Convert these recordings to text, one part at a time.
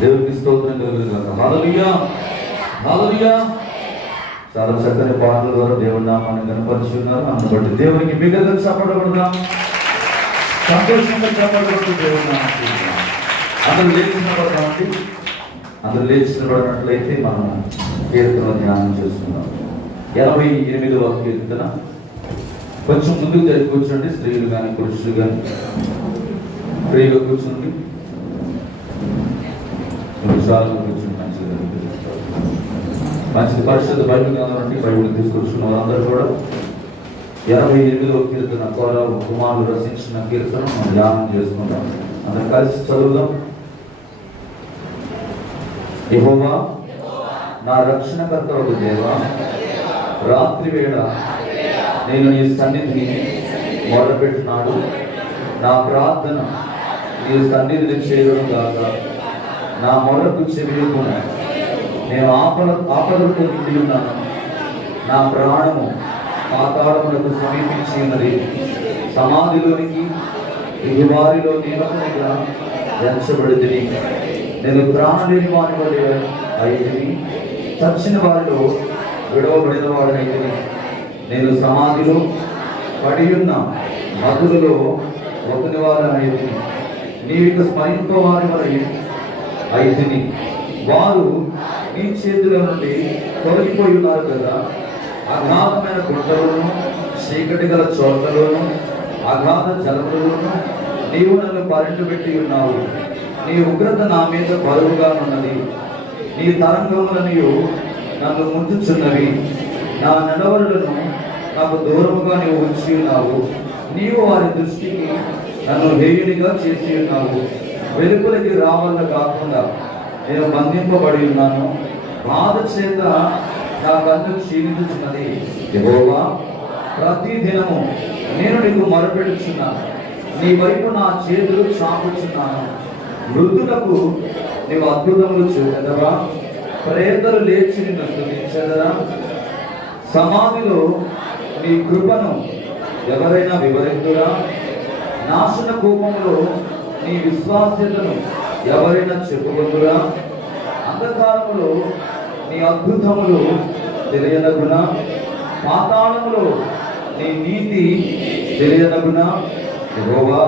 దేవునికి స్తోత్రం కలుగును. హల్లెలూయా హల్లెలూయా. చాలా చక్కని పాటల ద్వారా దేవుని నామాన్ని కనపరుచున్నారు. అందును బట్టి దేవునికి బిగ్గరగా చప్పడబడదాం, సంతోషంగా చప్పడబడుతూ దేవుని నామాన్ని అందరూ లేచినబడతామండి. అందరూ లేచినబడినట్లయితే మనం కీర్తన ధ్యానం చేస్తున్నాం. 88వ కీర్తన. కొంచెం ముందుకు జరిగి కూర్చోండి, స్త్రీలు కానీ పురుషులు కానీ ఫ్రీగా కూర్చోండి. మంచిది. పరిశుద్ధ బైబిల్ కావాలంటే బైబిల్ తీసుకొచ్చిన వాళ్ళందరూ కూడా 88వ కీర్తన కోరావు కుమారులు రచించిన కీర్తన మనం ధ్యానం చేసుకుందాం. అందరం కలిసి చదువుదాం. యెహోవా నా రక్షణకర్తవు దేవా, రాత్రి వేళ నేను నీ సన్నిధిని మొదలుపెట్టినాడు. నా ప్రార్థన నీ సన్నిధిని చేరడం కాక నా మొరకు చెవియకుండా నేను ఆపదలతో నిండి ఉన్నాను. నా ప్రాణము పాతాళములకు సమీపించి ఉన్నది. సమాధిలోనికి దిగువారిలో నియమముగా ఎంచబడితిని. నేను ప్రాణలేని వారి వలె అయితిని, చచ్చిన వారిలో విడవబడిన వాడినైతిని. నేను సమాధిలో పడి ఉన్న మధులలో ఒకని వారినైతిని. నీవిక స్మరింపవారి వలె అయితిని. వారు నీ చేతుల నుండి తొలగిపోయి ఉన్నారు కదా. అగాధమైన గుంటలోను చీకటి గల చోట్లలోను అగాధ జలములలోను నీవు నన్ను పరిణపెట్టి ఉన్నావు. నీ ఉగ్రత నా మీద బరువుగా ఉన్నది. నీ తరంగములను నన్ను ముంచుచున్నవి. నా నడవరులను నాకు దూరముగా నీవు ఉంచి ఉన్నావు. నీవు వారి దృష్టికి నన్ను హేయునిగా చేసి ఉన్నావు. వెలుగులకి రావాల కాకుండా నేను బంధింపబడి ఉన్నాను. బాధ చేత నా కన్ను క్షీణించుచున్నది. యెహోవా, ప్రతి దినము నేను నీకు మొరపెట్టుచున్నాను. నీ వైపు నా చేతులు చాపుచున్నాను. మృతులకు నీవు అద్భుతములు చూపెదవా? ప్రేతలు లేచి నిన్ను స్తుతించెదరా? సమాధిలో నీ కృపను ఎవరైనా వివరింతురా? నాశన కోపంలో నీ విశ్వాస్యతను ఎవరైనా చెప్పుకొందురా? అంధకారములో నీ అద్భుతములు తెలియనగునా? పాతాళములో నీ నీతి తెలియనగునా? యెహోవా,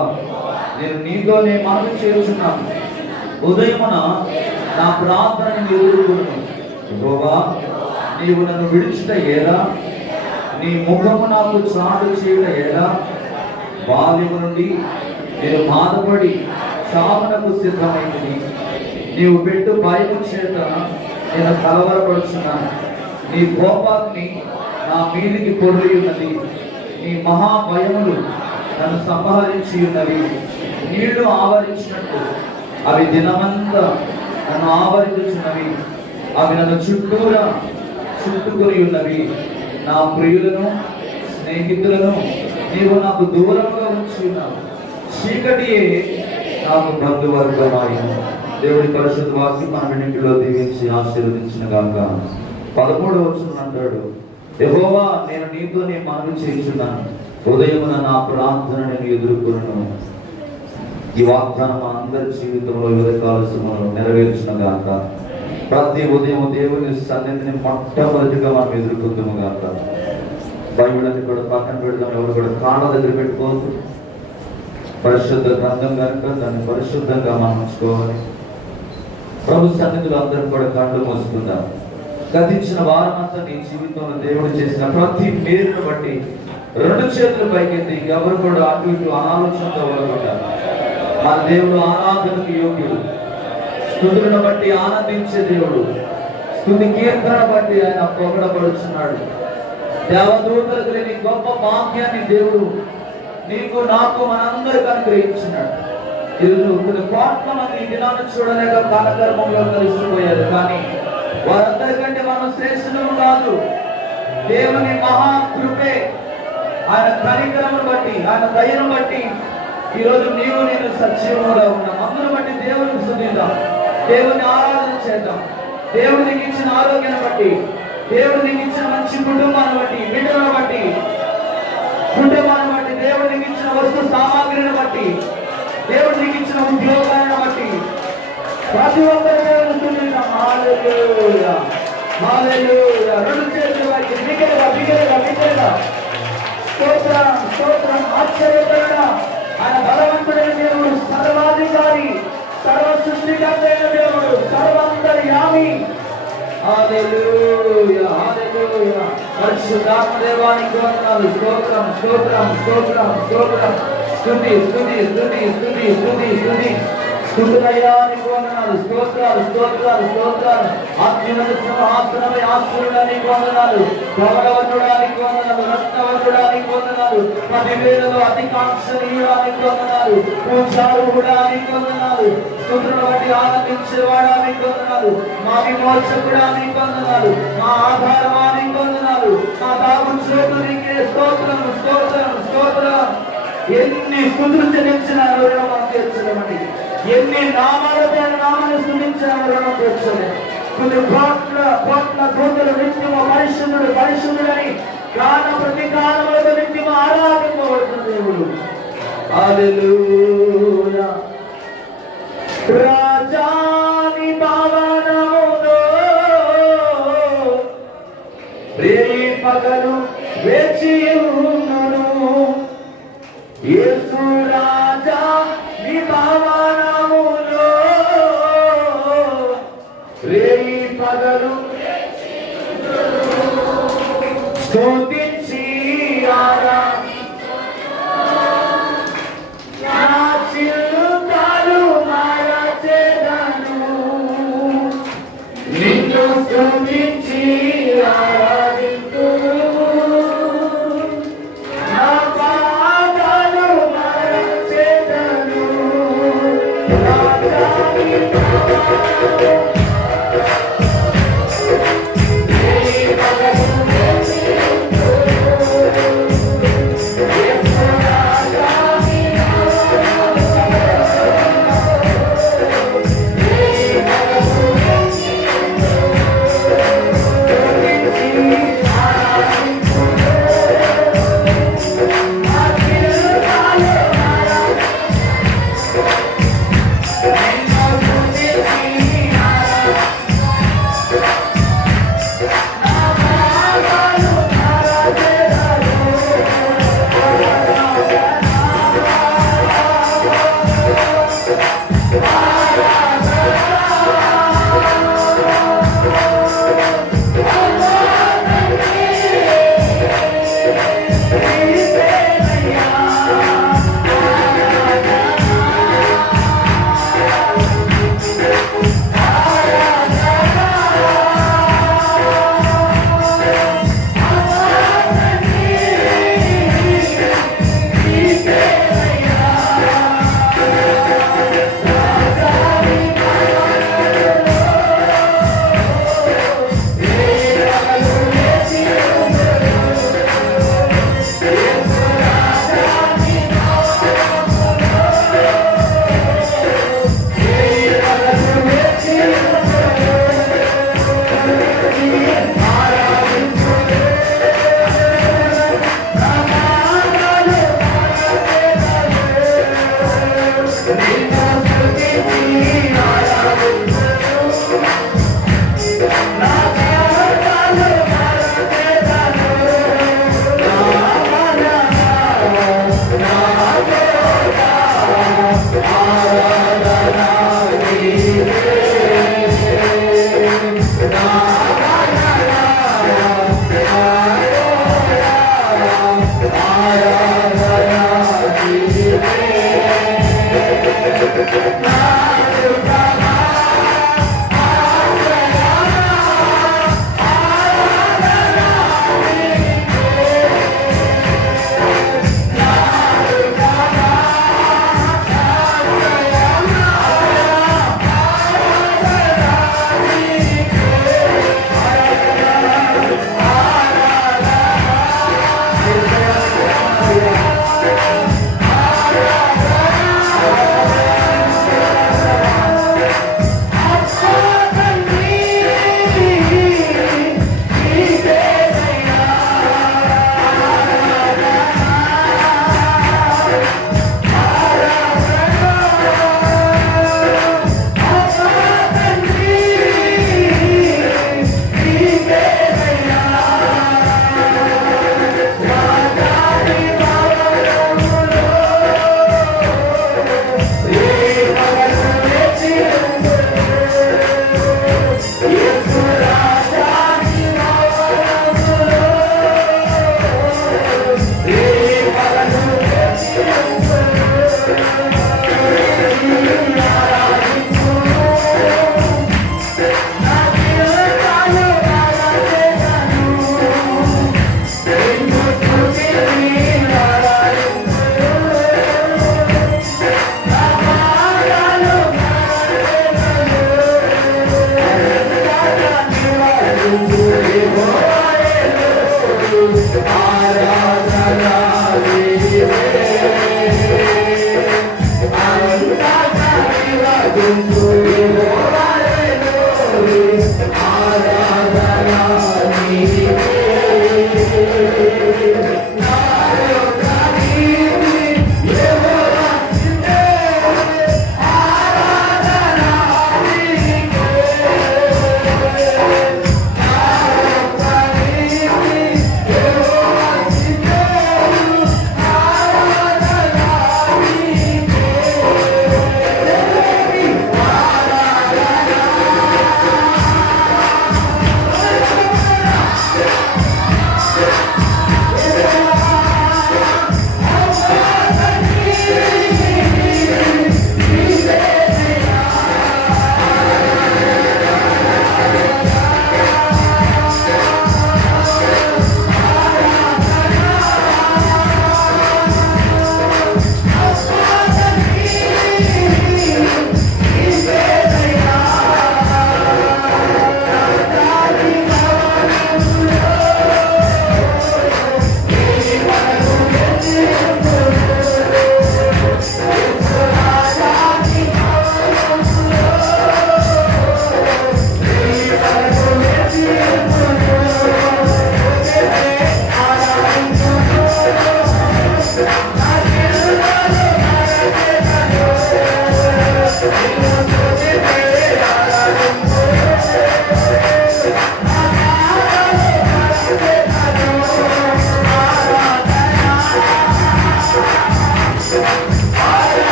నేను నీతోనే మనవి చేస్తున్నాను. ఉదయమున నా ప్రార్థనని ఎదుర్కొను. యెహోవా, నీవు నన్ను విడిచుట ఏలా? నీ ముఖము నాకు చాటు చేయుట ఏలా? బాల్యము నుండి నేను బాధపడి చావునకు సిద్ధమైంది. నీవు పెట్టు భయము చేత నేను కలవరపడుచున్నాను. నీ కోపాగ్ని నా మీదికి పొర్లి ఉన్నది. నీ మహాభయములు నన్ను సంహరించి ఉన్నవి. నీళ్లు ఆవరించినట్టు అవి దినమంతా నన్ను ఆవరించున్నవి. అవి నన్ను చుట్టూరా చుట్టుకొని ఉన్నవి. నా ప్రియులను స్నేహితులను నీవు నాకు దూరంగా ఉంచి ఉన్నావు. చీకటియే నాకు బంధువర్గమాయను. దేవుడి పరిశుద్ధ వాక్యం మన ఇంటిలో దీవించి ఆశీర్వదించిన గాక. 13వ వచనం అంటాడు, యెహోవా, నేను నీతోనే మనవి చేయుచున్నాను. ఉదయమున నా ప్రార్థన నేను ఎదుర్కొను. ఈ వాగ్దానం మన అందరి జీవితంలో ఉదయకాల సమయంలో నెరవేర్చిన గాక. ప్రతి ఉదయం దేవుని సన్నిధిని మొట్టమొదటిగా మనం ఎదుర్కొందాము గాక. బైబిల్ అని కూడా పక్కన పెడదాం. ఎవరు కూడా కాళ్ళ దగ్గర పెట్టుకోవద్దు. పరిశుద్ధ గ్రంథం కనుక దాన్ని పరిశుద్ధంగా మనం ఉంచుకోవాలి. ప్రభు సన్నిధిలో అందరం కూడా కళ్ళు మోసుకుందాం. గతించిన వారమంతా నీ జీవితంలో దేవుడు చేసిన ప్రతి మేలును బట్టి 2 చేతులు పైకెత్తి ఎవరు కూడా అటు ఇటు అనాలోచనతో ఉండకూడదు. మన దేవుడు ఆరాధనకు యోగ్యుడు. స్తుతులను బట్టి ఆనందించే దేవుడు. స్తుతి కీర్తన బట్టి ఆయన పొగడబడుచున్నాడు. దేవదూతలకు లేని గొప్ప భాగ్యాన్ని దేవుడు నీకు నాకు మనందరికీ అనుగ్రహించినాడు. ఈరోజు కొన్ని కోట్ల మంది దినాన్ని చూడలేక కాలగర్భంలో కలిసిపోయారు. కానీ వారందరికంటే మనం శ్రేష్ఠులు కాదు. దేవుని మహాకృపే, ఆయన కనికరమును బట్టి, ఆయన దయను బట్టి ఈరోజు నీవు నేను సజీవంగా ఉన్నాం. అందును బట్టి దేవుని స్తుతిద్దాం, దేవుని ఆరాధన చేద్దాం. దేవుడు నీకు ఇచ్చిన ఆరోగ్యాన్ని బట్టి, దేవుడు నీకు ఇచ్చిన మంచి కుటుంబాన్ని బట్టి, బిడ్డలను బట్టి, కుటుంబాన్ని బట్టి, దేవుడు నీకు ఇచ్చిన వస్తు సామాగ్రిని బట్టి, దేవుడు నీకు ఇచ్చిన ఉద్యోగాన్ని బట్టి ప్రతి ఒక్కరు దేవుని స్తుతిద్దాం. హల్లెలూయా, హల్లెలూయా. 2 చేతులు వారికి బిగ్గరగా బిగ్గరగా బిగ్గరగా స్తోత్రం స్తోత్రం. ఆశ్చర్యకరుడ, ఆయన బలవంతుడైన దేవుడు, సర్వాధికారి, సర్వ సృష్టికర్త అయిన దేవుడు, సర్వాంతర్యామి. హల్లెలూయా, హల్లెలూయా. పరిశుద్ధాత్మ దేవానికి వందనాలు. స్తోత్రం స్తోత్రం స్తోత్రం స్తోత్రం. స్తుతి స్తుతి స్తుతి స్తుతి స్తుతి స్తుతి. స్తుతులయ్యా నీకు వందనాలు. స్తోత్రాలు స్తోత్రాలు స్తోత్రాలు. అత్యున్నత సింహాసనమై ఆశీనుడా నీకు వందనాలు. ప్రవడవనుడా నీకు వందనాలు. రత్నవనుడా నీకు వందనాలు. 10,000లో అతి కాంక్షణీయుడా నీకు వందనాలు. పూజారుడా నీకు వందనాలు. స్తుతులను బట్టి ఆనందించేవాడా నీకు వందనాలు. మా విమోచకుడా నీకు వందనాలు. మా ఆధారమా నీకు వందనాలు. మా దాగు చోటు నీకే స్తోత్రం స్తోత్రం స్తోత్రం. ఎన్ని స్తుతులు చెల్లించిన రుణం తీర్చలేమని, ఎన్ని నామాలతో నామాన్ని స్తుతించిన రుణం తీర్చలేదు. కొన్ని కోట్ల దూతలు నిత్యము పరిశుద్ధుడు పరిశుద్ధుడని గాన ప్రతికారములతో నిత్యము ఆరాధింపబడుతున్న దేవుడు. హల్లెలూయా. రాజాని భవనములో రేయి పగలు వేచి ఉన్నను. యేసు రాజా నీ భవనములో రేయి పగలు స్తుతించి నిన్ను స్తుతించి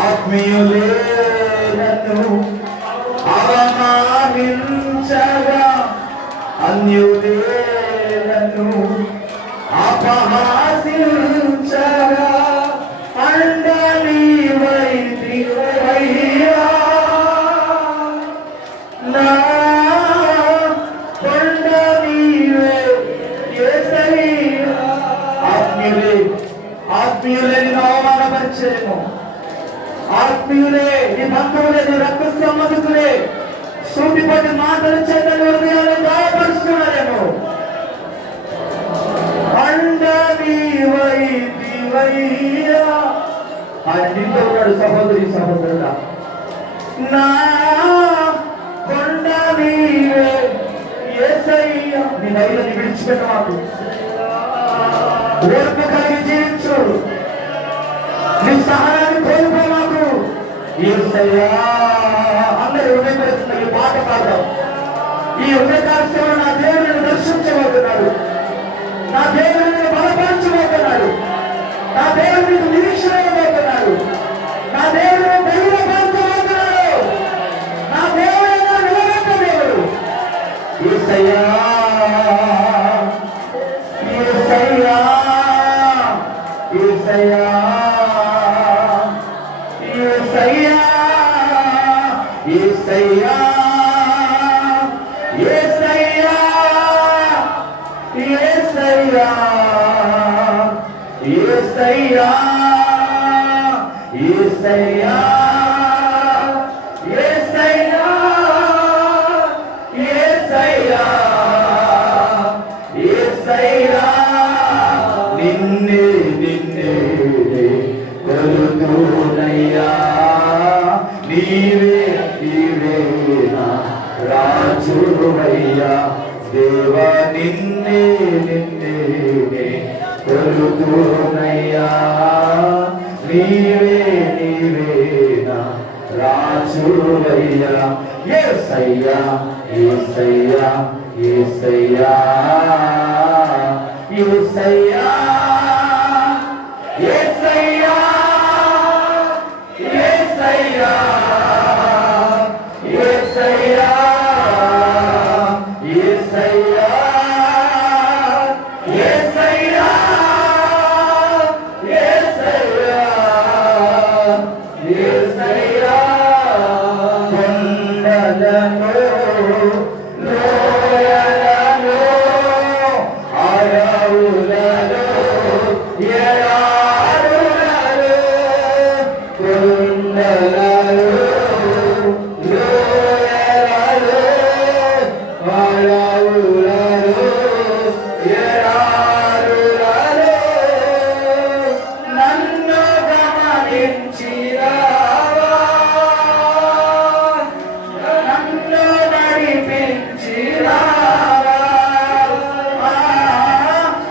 ఆత్మీయులే నన్ను అవమానించగా, అన్యులే నన్ను అపహాసించగా, అండనీవైతివయ్యా నా కొండ నీవే యేసయ్యా. ఆత్మీయులే నిన్ను అవమానపరిచేమో, ఆత్మీయులే నీ బంధువులే నీ రక్త సంబంధికులే సూటిపడి మాటలు చేత హృదయాన్ని గాయపరుస్తున్నారేమో. అండనీవైతివయ్యా ఆయన నింద ఉన్నాడు. సహోదరి సహోదరుడా, నా కొండ నీవే యేసయ్యా. నీ ధైర్యాన్ని విడిచిపెట్టమాకు, ఓర్పు కలిగి జీవించు, నీ సహనాన్ని కోల్పోమాకు. యేసయ్యా అందరూ హృదయపడుతున్న ఈ పాట పాడదాం. ఈ హృదయకాల సేవలో నా దేవుడిని దర్శించబోతున్నాడు, నా దేవుడిని బలపరచబోతున్నాడు, నా దేవుడిని నిరీక్షణ ఇవ్వబోతున్నాడు, నా దేవుడిని ధైర్యపరచబోతున్నాడు, నా దేవుడు నిలబెట్ట దేవుడు. యేసయ్యా యేసయ్యా యేసయ్యా యేసయ్యా యేసయ్యా యేసయ్యా యేసయ్యా యేసయ్యా యేసయ్యా యేసయ్యా యేసయ్యా యేసయ్యా నిన్నే నిన్నే కొలుతునయ్యా, నీవే నీవే నా రాజువయ్యా. దేవా నిన్నే నిన్నే కొలుతునయ్యా, నీవే నీవే నా రాజువయ్యా. యేసయ్యా యేసయ్యా యేసయ్యా యేసయ్యా యేసయ్యా యేసయ్యా యేసయ్యా యేసయ్యా యేసయ్యా యేసయ్యా యేసయ్యా కొండలను లోయలను అడవులలో ఎడారులలో కొండలలో లోయలలో అడవులలో ఎడారులలో నన్ను గమనించిరావా, నన్ను నడిపించిరావా,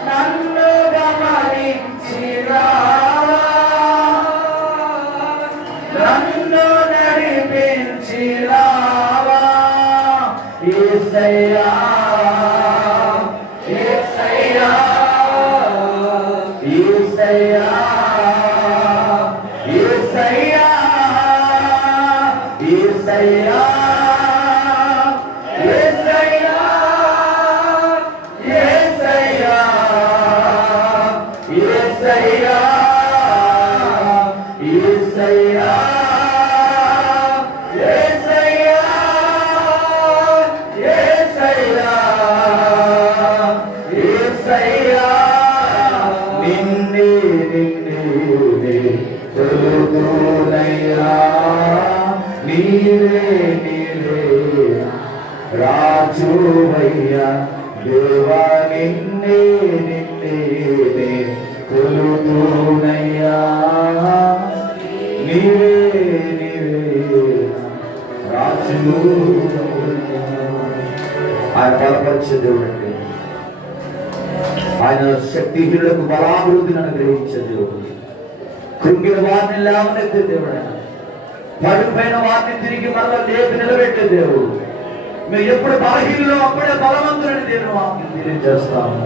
నన్ను గమనించిరావా, నన్ను నడిపించిరావా. యేసయ్యా యేసయ్యా యేసయ్యా యేసయ్యా యేసయ్యా యేసయ్యా యేసయ్యా యేసయ్యా యేసయ్యా యేసయ్యా యేసయ్యా యేసయ్యా నిన్నే నిన్నే కొలుతునయ్యా, నీవే నీవే రాజువయ్యా. దేవా నిన్నే నిన్నే కొలుతునయ్యా, నీవే నీవే రాజు. ఆయన బలపరిచే దేవుడు అండి. ఆయన శక్తిహీనులకు బలాభివృద్ధిని అనుగ్రహించే దేవుడు. కృంగిన వారిని లేవనెత్తే దేవుడు. ఆయన పడిపోయిన వారిని తిరిగి మరలా లేపి నిలబెట్టే దేవుడు. మీరు ఎప్పుడు బలహీనులో అప్పుడే బలవంతులని దేవుడు వాక్యం తెలియజేస్తాము.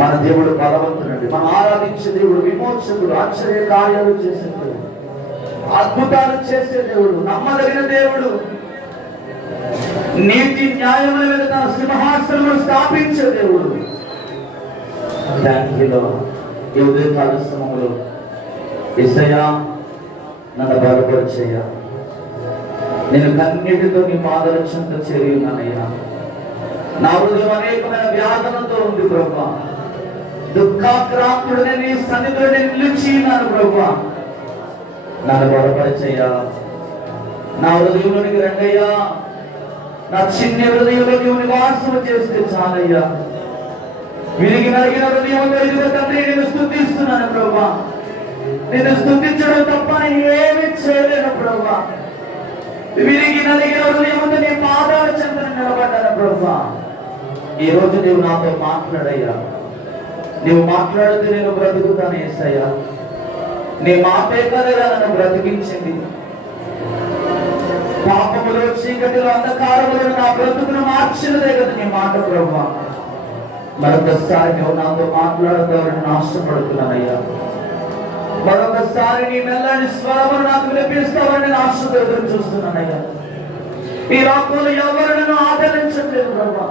మన దేవుడు బలవంతుడండి. మనం ఆరాధించే దేవుడు విమోచకుడు, ఆశ్చర్య కార్యాలు చేసే దేవుడు, అద్భుతాలు చేసే దేవుడు, నమ్మదగిన దేవుడు, నీతి న్యాయముల మీద తన సింహాసనమును స్థాపించే దేవుడు. దానిలో ఈ ఉదయకాల సమయంలో యేసయ్యా నన్ను బలపరిచయ్యా, నేను కన్నీటితో నీ పాదాల చెంత చేరి ఉన్నానయ్యా. నా హృదయం అనేకమైన వ్యాధులతో ఉంది ప్రభువా. దుఃఖాక్రాంతుడనే నీ సన్నిధిలో నేను నిలిచి ఉన్నాను ప్రభువా. నన్ను బలపరిచయ్యా. నా హృదయంలోనికి రండయ్యా. నా చిన్ని హృదయంలో నీవు నివాసం చేస్తే చాలయ్యా. విరిగి నలిగిన హృదయంలో ఇదిగో తండ్రి నేను స్తుతిస్తున్నాను ప్రభువా. నేను స్తుతించడం తప్ప నేను ఏమి చేయలేను ప్రభువా. విరిగి నలిగిన హృదయంతో నీ పాదాల చెంతన నిలబడ్డాను ప్రభువా. ఈ రోజు నీవు నాతో మాట్లాడయ్యా. నీవు మాట్లాడితే నేను బ్రతుకుతాను యేసయ్యా. నీ మాటే కదరా నన్ను బ్రతికించింది. పాపములో చీకటిలో అంధకారములో నా బ్రతుకును మార్చినదే కదా నీ మాట ప్రభువా. మరొకసారి నువ్వు నాతో మాట్లాడతావని నేను ఆశపడుతున్నానయ్యా. మరొకసారి నీ మెల్లని స్వరమును నాకు వినిపిస్తావని నేను ఆశతో ఎదురు చూస్తున్నానయ్యా. ఈ లోకంలో ఎవరు నన్ను ఆదరించట్లేదు ప్రభువా.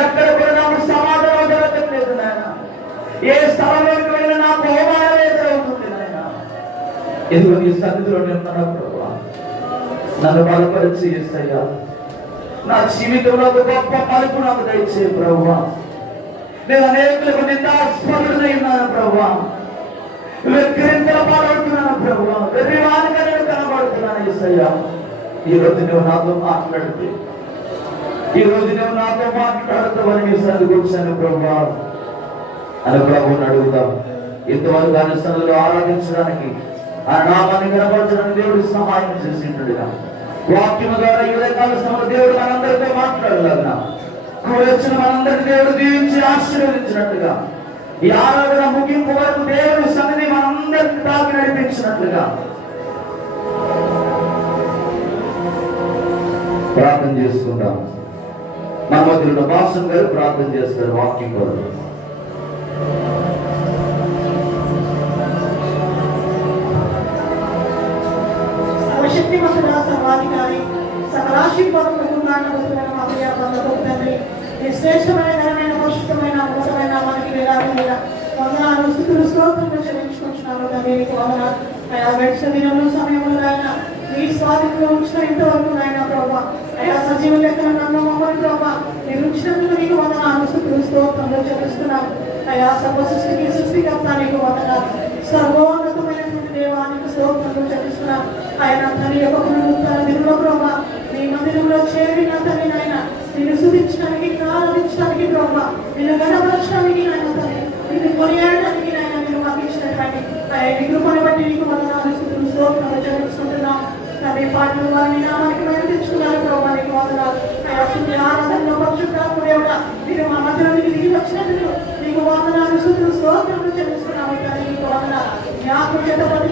ఎక్కడ కూడా నాకు సమాధానం దొరకట్లేదు నాయన. ఏ స్థలంలోకి వెళ్ళినా నాకు అవమానం ఎదురవుతుంది నాయన. ఎందుకు నీ సన్నిధిలో నిన్నాను ప్రభువా. నన్ను బలపరిచి యేసయ్యా. నా జీవితంలో ఒక గొప్ప మలుపు నాకు దయచే ప్రభువా. నేను అనేకులకు నిందాస్పదుడై ఉన్నాను ప్రభువా. వెక్కిరింతల పాల్గొడుతున్నాను ప్రభువా. వెర్రివానిగా నేను కనబడుతున్నాను యేసయ్యా. ఈ రోజు నువ్వు నాతో మాట్లాడితే, ఈ రోజు నువ్వు నాతో మాట్లాడతావని నీ సన్నిధికి వచ్చాను ప్రభువా అని ప్రభువుని అడుగుతాం. ఇంతవరకు ఆయన సన్నిధిలో ఆరాధించడానికి, ఆయన నామాన్ని కనపరచడానికి దేవుడు సహాయం చేసిండుగా. వాక్యము ద్వారా ఈ ఉదయకాల సమయంలో దేవుడు మనందరితో మాట్లాడలాగా, కూడొచ్చిన మనందరికీ దేవుడు దీవించి ఆశీర్వదించినట్టుగా, ఈ ఆరాధన ముగింపు వరకు దేవుడి సన్నిధి మనందరికీ తాకి నడిపించినట్లుగా ప్రార్థన చేసుకుంటాం. మన మధ్యలో భాషం గారు ప్రార్థన చేస్తారు వాక్యం కొరకు. సర్వశక్తిమంతుడా, సర్వాధికారి, సకలాశీర్వాదములకు కారణమవుతున్న మా ప్రియ బంధువులకు తండ్రి, నీ శ్రేష్టమైన ఘనమైన పరిశుద్ధమైన అద్భుతమైన మనకి వేలాది వందనాలు స్తుతులు స్తోత్రములు చెల్లించుకుంటున్నాము తండ్రి. నీకు వందనాలు. అయా గడిచిన దినంలో సమయంలో ఆయన నీ స్వాధీనంలో ఉంచిన ఇంతవరకు నాయన ప్రభా, అయా సజీవ లెక్కన నన్ను మమ్మల్ని ప్రభా మీరు ఉంచినందుకు నీకు వందనాలు స్తుతులు స్తోత్రములు చెల్లిస్తున్నాము. అయా సర్వ సృష్టికి సృష్టికర్త నీకు వందనాలు. సర్వోన్నతమైనటువంటి దేవానికి స్తోత్రములు చెల్లిస్తున్నాము. ఆయన తన యొక్క పునరుద్ధరణ దినంలో ప్రభా నీ మందిరంలో చేరిన తల్లి నాయన నిన్ను స్తుతించడానికి, ఆరాధించడానికి ప్రభా, నిన్ను గణపరచడానికి నాయన తల్లి, నిన్ను కొనియాడడానికి నాయన మీరు మాకు ఇచ్చినటువంటి నీ కృపను బట్టి నీకు వందనాలు స్తుతులు స్తోత్రములు చెల్లిస్తున్నాము. తండ్రి పాటలు వారిని నామానికి మేము తెచ్చుకున్నారు ప్రభా నీకు వందనాలు. అయా శుద్ధి ఆరాధనలో పరిశుద్ధాత్మ దేవుడా మీరు మా మధ్యలోనికి దిగి వచ్చినందుకు నీకు వందనాలు స్తుతులు స్తోత్రములు చెల్లిస్తున్నాము. తండ్రి నీకు వందనాలు. జ్ఞాపకం చేత ప్రతి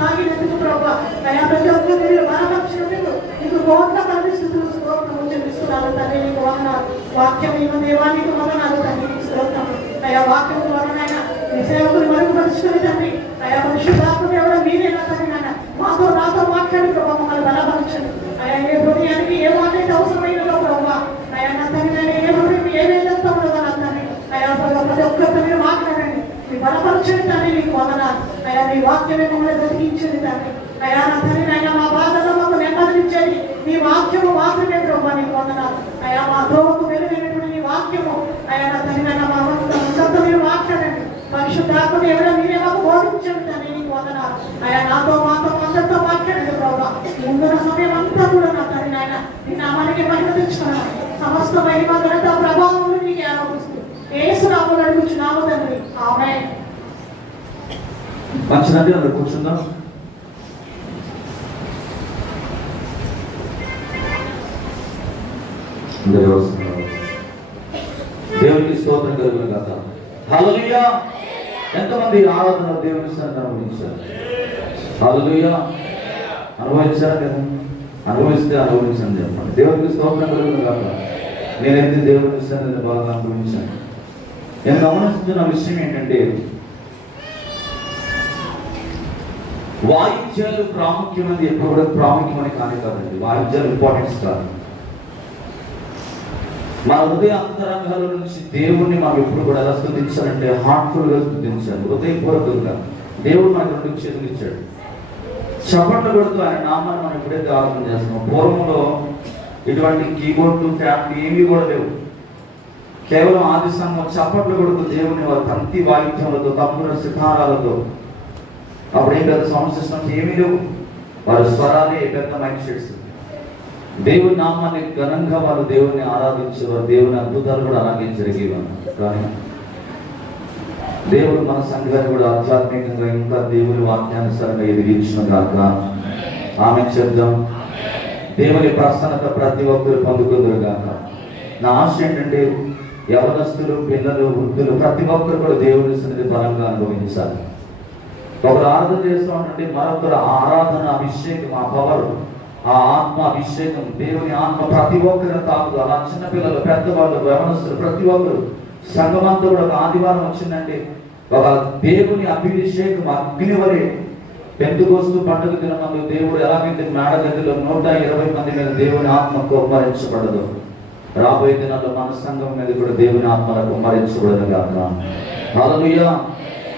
తాగినందుకు ప్రభా, అయా ప్రతి ఒక్కరు మీరు బలపరిచినందుకు నీకు కోట్ల పరిస్థితులు స్తోత్రములు చెల్లిస్తున్నాము. తండ్రి నీకు వందనాలు. వాక్యం ఈ దేవానికి వందనాలు తండ్రి నీకు స్తోత్రము. అయా వాక్యం ద్వారానైనా నీ సేవకులు మరుగుపరుచుకుని తండ్రి, అయా పరిశుద్ధాత్మ దేవుడా మీరేనా తండ్రి నాయన మాతో నాతో మాట్లాడి ప్రభావ మమ్మల్ని బలపరచండి. అయా ఏ హృదయానికి ఏ వాటైతే అవసరమైనదో ప్రభావ, అయా నా తండ్రి నేను ఏ హృదయం ఏమేదంతా ఉండదో నా తండ్రి, అయా ప్రతి ఒక్కరితో మీరు మాట్లాడండి, మీ బలపరచండి తండ్రి నీకు వందనాలు. అయా నీ వాక్యమే మమ్మల్ని బ్రతికించింది తండ్రి. అయా నా తండ్రి నాయన మా బాధలో మాకు నెమ్మదించేది నీ వాక్యము మాత్రమే ప్రభావ నీకు వందనాలు. అయా మా ద్రోహకు వెలువైనటువంటి నీ వాక్యము, అయా నా తండ్రి నాయన మా మనసుతో మీరు మాట్లాడండి. పరిశుద్ధాత్మ దేవుడా మీరే మాకు బోధించండి తండ్రి నీకు వందనాలు. అయా నాతో మాతో అందరితో మాట్లాడండి ప్రభావ. ముందున్న సమయం అంతా కూడా నా తండ్రి నాయన నీ నామానికి మహిమ తెచ్చుకున్నాను. సమస్త మహిమ ఘనత ప్రభావం నీకు ఆరోపిస్తూ యేసు నామములో అడుగుచున్నాము తండ్రి. ఆమేన్. మంచిదండి, అందరూ కూర్చుందాం. అందరూ వస్తున్నారు. దేవునికి స్తోత్రం కలుగును గాక. హల్లెలూయా. ఎంతమంది ఆరాధన దేవుని సన్నిధిని అనుభవించారు? హల్లెలూయా. అనుభవించారా కదా? అనుభవిస్తే అనుభవించండి చెప్పండి. దేవునికి స్తోత్రం కలుగును గాక. నేనైతే దేవుని సన్నిధిని బాగా అనుభవించాను. నేను గమనిస్తున్న విషయం ఏంటంటే, వాయిద్యాలు ప్రాముఖ్యమైనది ఎప్పుడు కూడా ప్రాముఖ్యమని కాదండి. వాయిద్యాలు ఇంపార్టెన్స్ కాదు. మన హృదయ అంతరంగాల నుంచి దేవుణ్ణి మనం ఎప్పుడు కూడా ఎలా స్తుతించాలంటే హార్ట్ఫుల్ గా స్తుతించాలి, హృదయపూర్వకంగా. దేవుడు మనకు 2 చేతులు ఇచ్చాడు. చప్పట్లు కొడుతూ ఆయన నామాన్ని మనం ఎప్పుడైతే ఆరాధన చేస్తున్నాం. పూర్వంలో ఇటువంటి కీబోర్డు ఫ్యాన్లు ఏమీ కూడా లేవు. కేవలం ఆది సంఘం చప్పట్లు కొడుతూ దేవుని వారి తంతి వాయిద్యములతో, తమ్ముల సితారాలతో, అప్పుడు ఏం పెద్ద సౌండ్ సిస్టమ్స్ ఏమీ లేవు. వారి స్వరాలే పెద్ద మైక్ సెట్స్. దేవుని నామాన్ని ఘనంగా వారు దేవుని ఆరాధించేవారు. దేవుని అద్భుతాలు కూడా అలాగే జరిగేవారు. కానీ దేవుడు మన సంఘాన్ని కూడా ఆధ్యాత్మికంగా ఇంకా దేవుని వాక్యానుసారంగా ఎదిగించిన గాక. ఆమె చెప్దాం. దేవుని ప్రసన్నత ప్రతి ఒక్కరు పొందుకుందరు గాక. నా ఆశ ఏంటంటే యవనస్తులు, పిల్లలు, వృద్ధులు ప్రతి ఒక్కరు కూడా దేవుని సన్నిధి బలంగా అనుభవించాలి. ఒకరు ఆరాధన చేస్తూ ఉంటే మరొకరు ఆరాధన అభిషేకం, ఆ పవర్, ఆ ఆత్మ అభిషేకం, దేవుని ఆత్మ ప్రతి ఒక్కరిని తాకుదు. అలా చిన్నపిల్లలు, పెద్దవాళ్ళు, యవనస్తులు ప్రతి ఒక్కరు సంఘమంతా కూడా ఒక ఆదివారం వచ్చిందంటే ఒక దేవుని అభిషేకం అగ్ని వలె. పెంతెకోస్తు పండుగ దినమందు దేవుడు ఎలాగైతే మేడ గదిలో 120 మంది మీద దేవుని ఆత్మ కుమ్మరించబడదు, రాబోయే దినాల్లో మన సంఘం మీద కూడా దేవుని ఆత్మను కుమ్మరించబడదు కాక. హల్లెలూయా.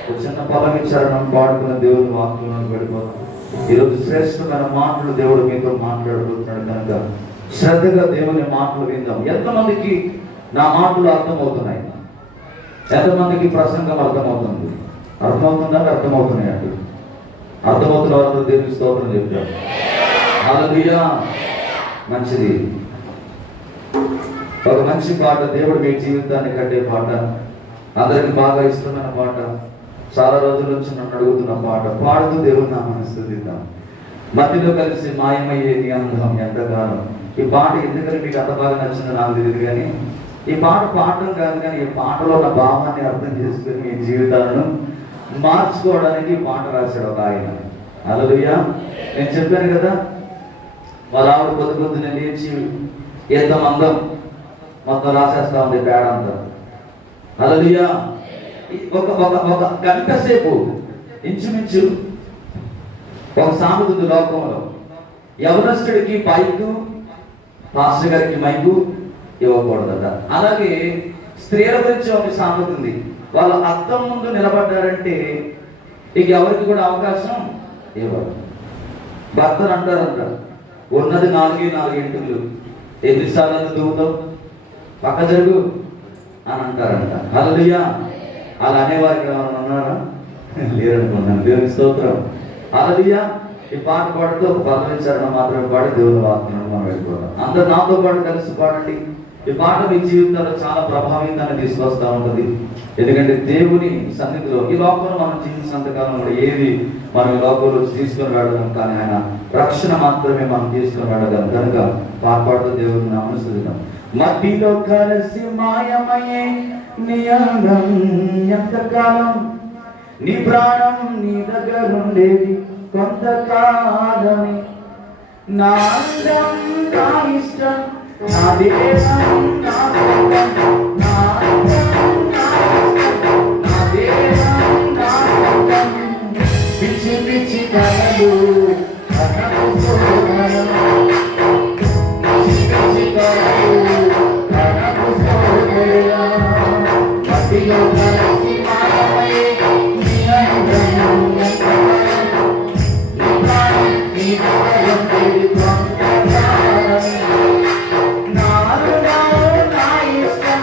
ఒక చిన్న పల్లవి చరణం పాడుకున్న దేవుని వాక్యంలో వెళ్ళిపోతాం. ఈరోజు శ్రేష్టమైన మాటలు దేవుడు మీతో మాట్లాడబోతున్నాడు కనుక శ్రద్ధగా దేవుని మాటలు విందాం. ఎంతమందికి నా మాటలు అర్థమవుతున్నాయి? ఎంతమందికి ప్రసంగం అర్థమవుతుంది? అర్థమవుతుందా? అర్థమవుతున్నాయి అండి. అర్థమవుతున్న వారందరూ దేవుని స్తోత్రం చెప్తారు. హల్లెలూయా. మంచిది. ఒక మంచి పాట, దేవుడు మీ జీవితాన్ని కట్టే పాట, అందరికి బాగా ఇష్టమైన పాట, చాలా రోజుల నుంచి నన్ను అడుగుతున్న పాట పాడుతూ దేవుని నామాన్ని స్తుతిద్దాం. మధ్యలో కలిసి మాయమయ్యేది అందం ఎంతగానో. ఈ పాట ఎందుకని మీకు అంత బాగా నచ్చిందో నాకు తెలియదు, కానీ ఈ పాట పాడటం కాదు, కానీ ఈ పాటలో ఉన్న భావాన్ని అర్థం చేసుకుని మీ జీవితాలను మార్చుకోవడానికి పాట రాశాడు ఒక ఆయన. హల్లెలూయా. నేను చెప్పాను కదా, వాళ్ళ ఆవిడ పొద్దున లేచి ఎంత మందం మొత్తం రాసేస్తా ఉంది పేడ అంతా. హల్లెలూయా. ఒక గంట సేపు ఇంచుమించు ఒక సామెత ఉంది లోకంలో, యవనస్తుడికి పైకు, పాస్టర్ గారికి మైకు ఇవ్వకూడదట. అలాగే స్త్రీల గురించి ఒక సామెత ఉంది. వాళ్ళ అద్దం ముందు నిలబడ్డారంటే ఇక ఎవరికి కూడా అవకాశం ఇవ్వరు. భర్తను అంటారంట, ఉన్నది 4 ఇంటిలు, ఎన్నిసార్లు దువ్వుతావు, పక్క జరుగు అని అంటారంట. హల్లెలూయా. అలా అనేవారికి ఏమైనా ఉన్నారా? లేరనుకున్నాను. దేవుని స్తోత్రం. హల్లెలూయా. ఈ పాట పాడుతూ ఒక పల్లవి చరణం మాత్రమే పాడి దేవుని వాక్యం మనం వెళ్ళిపోతాం. అందరూ నాతో పాటు కలిసి పాడండి. ఈ పాట మీ జీవితంలో చాలా ప్రభావితాన్ని తీసుకొస్తా ఉంటుంది. ఎందుకంటే దేవుని సన్నిధిలో ఈ లోకంలో మనం జీవించినంతకాలం కూడా ఏది మనం ఈ లోకంలో తీసుకొని వెళ్ళడం, కానీ ఆయన రక్షణ మాత్రమే మనం తీసుకొని వెళ్ళగలం. కనుక పాట పాడుతూ దేవుని నామమును స్తుతిద్దాం. మట్టిలో కలిసి మాయమయ్యే నీ అందం ఎంతకాలం, నీ ప్రాణం నీ దగ్గర ఉండేది కొంతకాలమే. నా అందం నా ఇష్టం, నా దేహం నా సొంతం, నా అందం నా ఇష్టం, నా దేహం నా సొంతం. పిచ్చి పిచ్చి కలలు కనకు సోదరం, పిచ్చి పిచ్చి కలలు కనకు సోదరం. మట్టిలో కలిసి మాయమయ్యే నీ అందం ఎంతకాలం, నీ ప్రాణం నీ దగ్గర ఉండేది కొంతకాలమే. నా అందం నా ఇష్టం,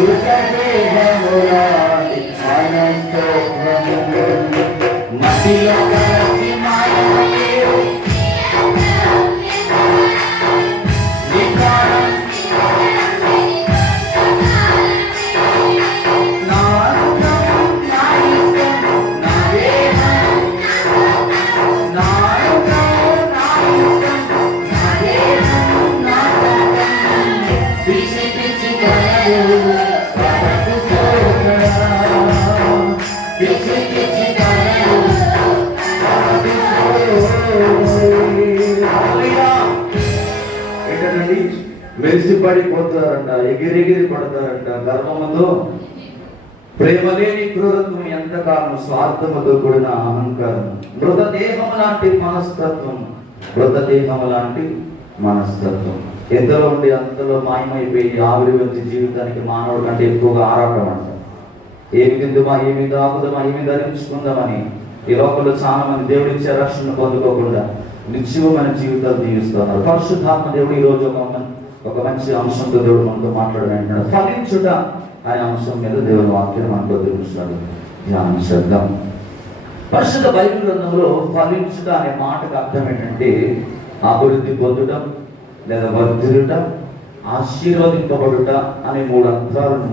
మృతదేహములాంటి మన స్తోత్రము మట్టిలో కలిసి మాయమయ్యే ఏంటండి మెరిసిపడిపోతారంట, ఎగిరెగిరి పడతారంట. గర్వముతో ప్రేమ లేని క్రూరత్వం, ఎంతకాలం స్వార్థముతో కూడిన అహంకారం, మృతదేహము లాంటి మనస్తత్వం, మృతదేహము లాంటి మనస్తత్వం ఎంతలో ఉండి అంతలో మాయమైపోయి ఆవిరి వచ్చి జీవితానికి మానవుడి కంటే ఎక్కువగా ఆరాటం అంట. ఏమి తిందుమా, ఏమి తాగుదామా, ఏమి ధరించుకుందామని ఈ లోకంలో చాలా మంది దేవుడిచ్చే రక్షణ పొందుకోకుండా నిత్యమైన జీవితాలు జీవిస్తున్నారు. పరిశుద్ధాత్మ దేవుడు ఈ రోజు ఒక మంచి అంశంతో దేవుడు మనతో మాట్లాడాలంటున్నాడు. ఫలించుట అనే అంశం మీద దేవుని వాక్యం మనతో తెలుస్తాడు. ధ్యానించేద్దాం. పరిశుద్ధ బైబిల్ గ్రంథంలో ఫలించుట అనే మాటకు అర్థం ఏంటంటే అభివృద్ధి పొందుటం, లేదా వర్ధిల్లుట, ఆశీర్వదింపబడుట అనే 3 అర్థాలను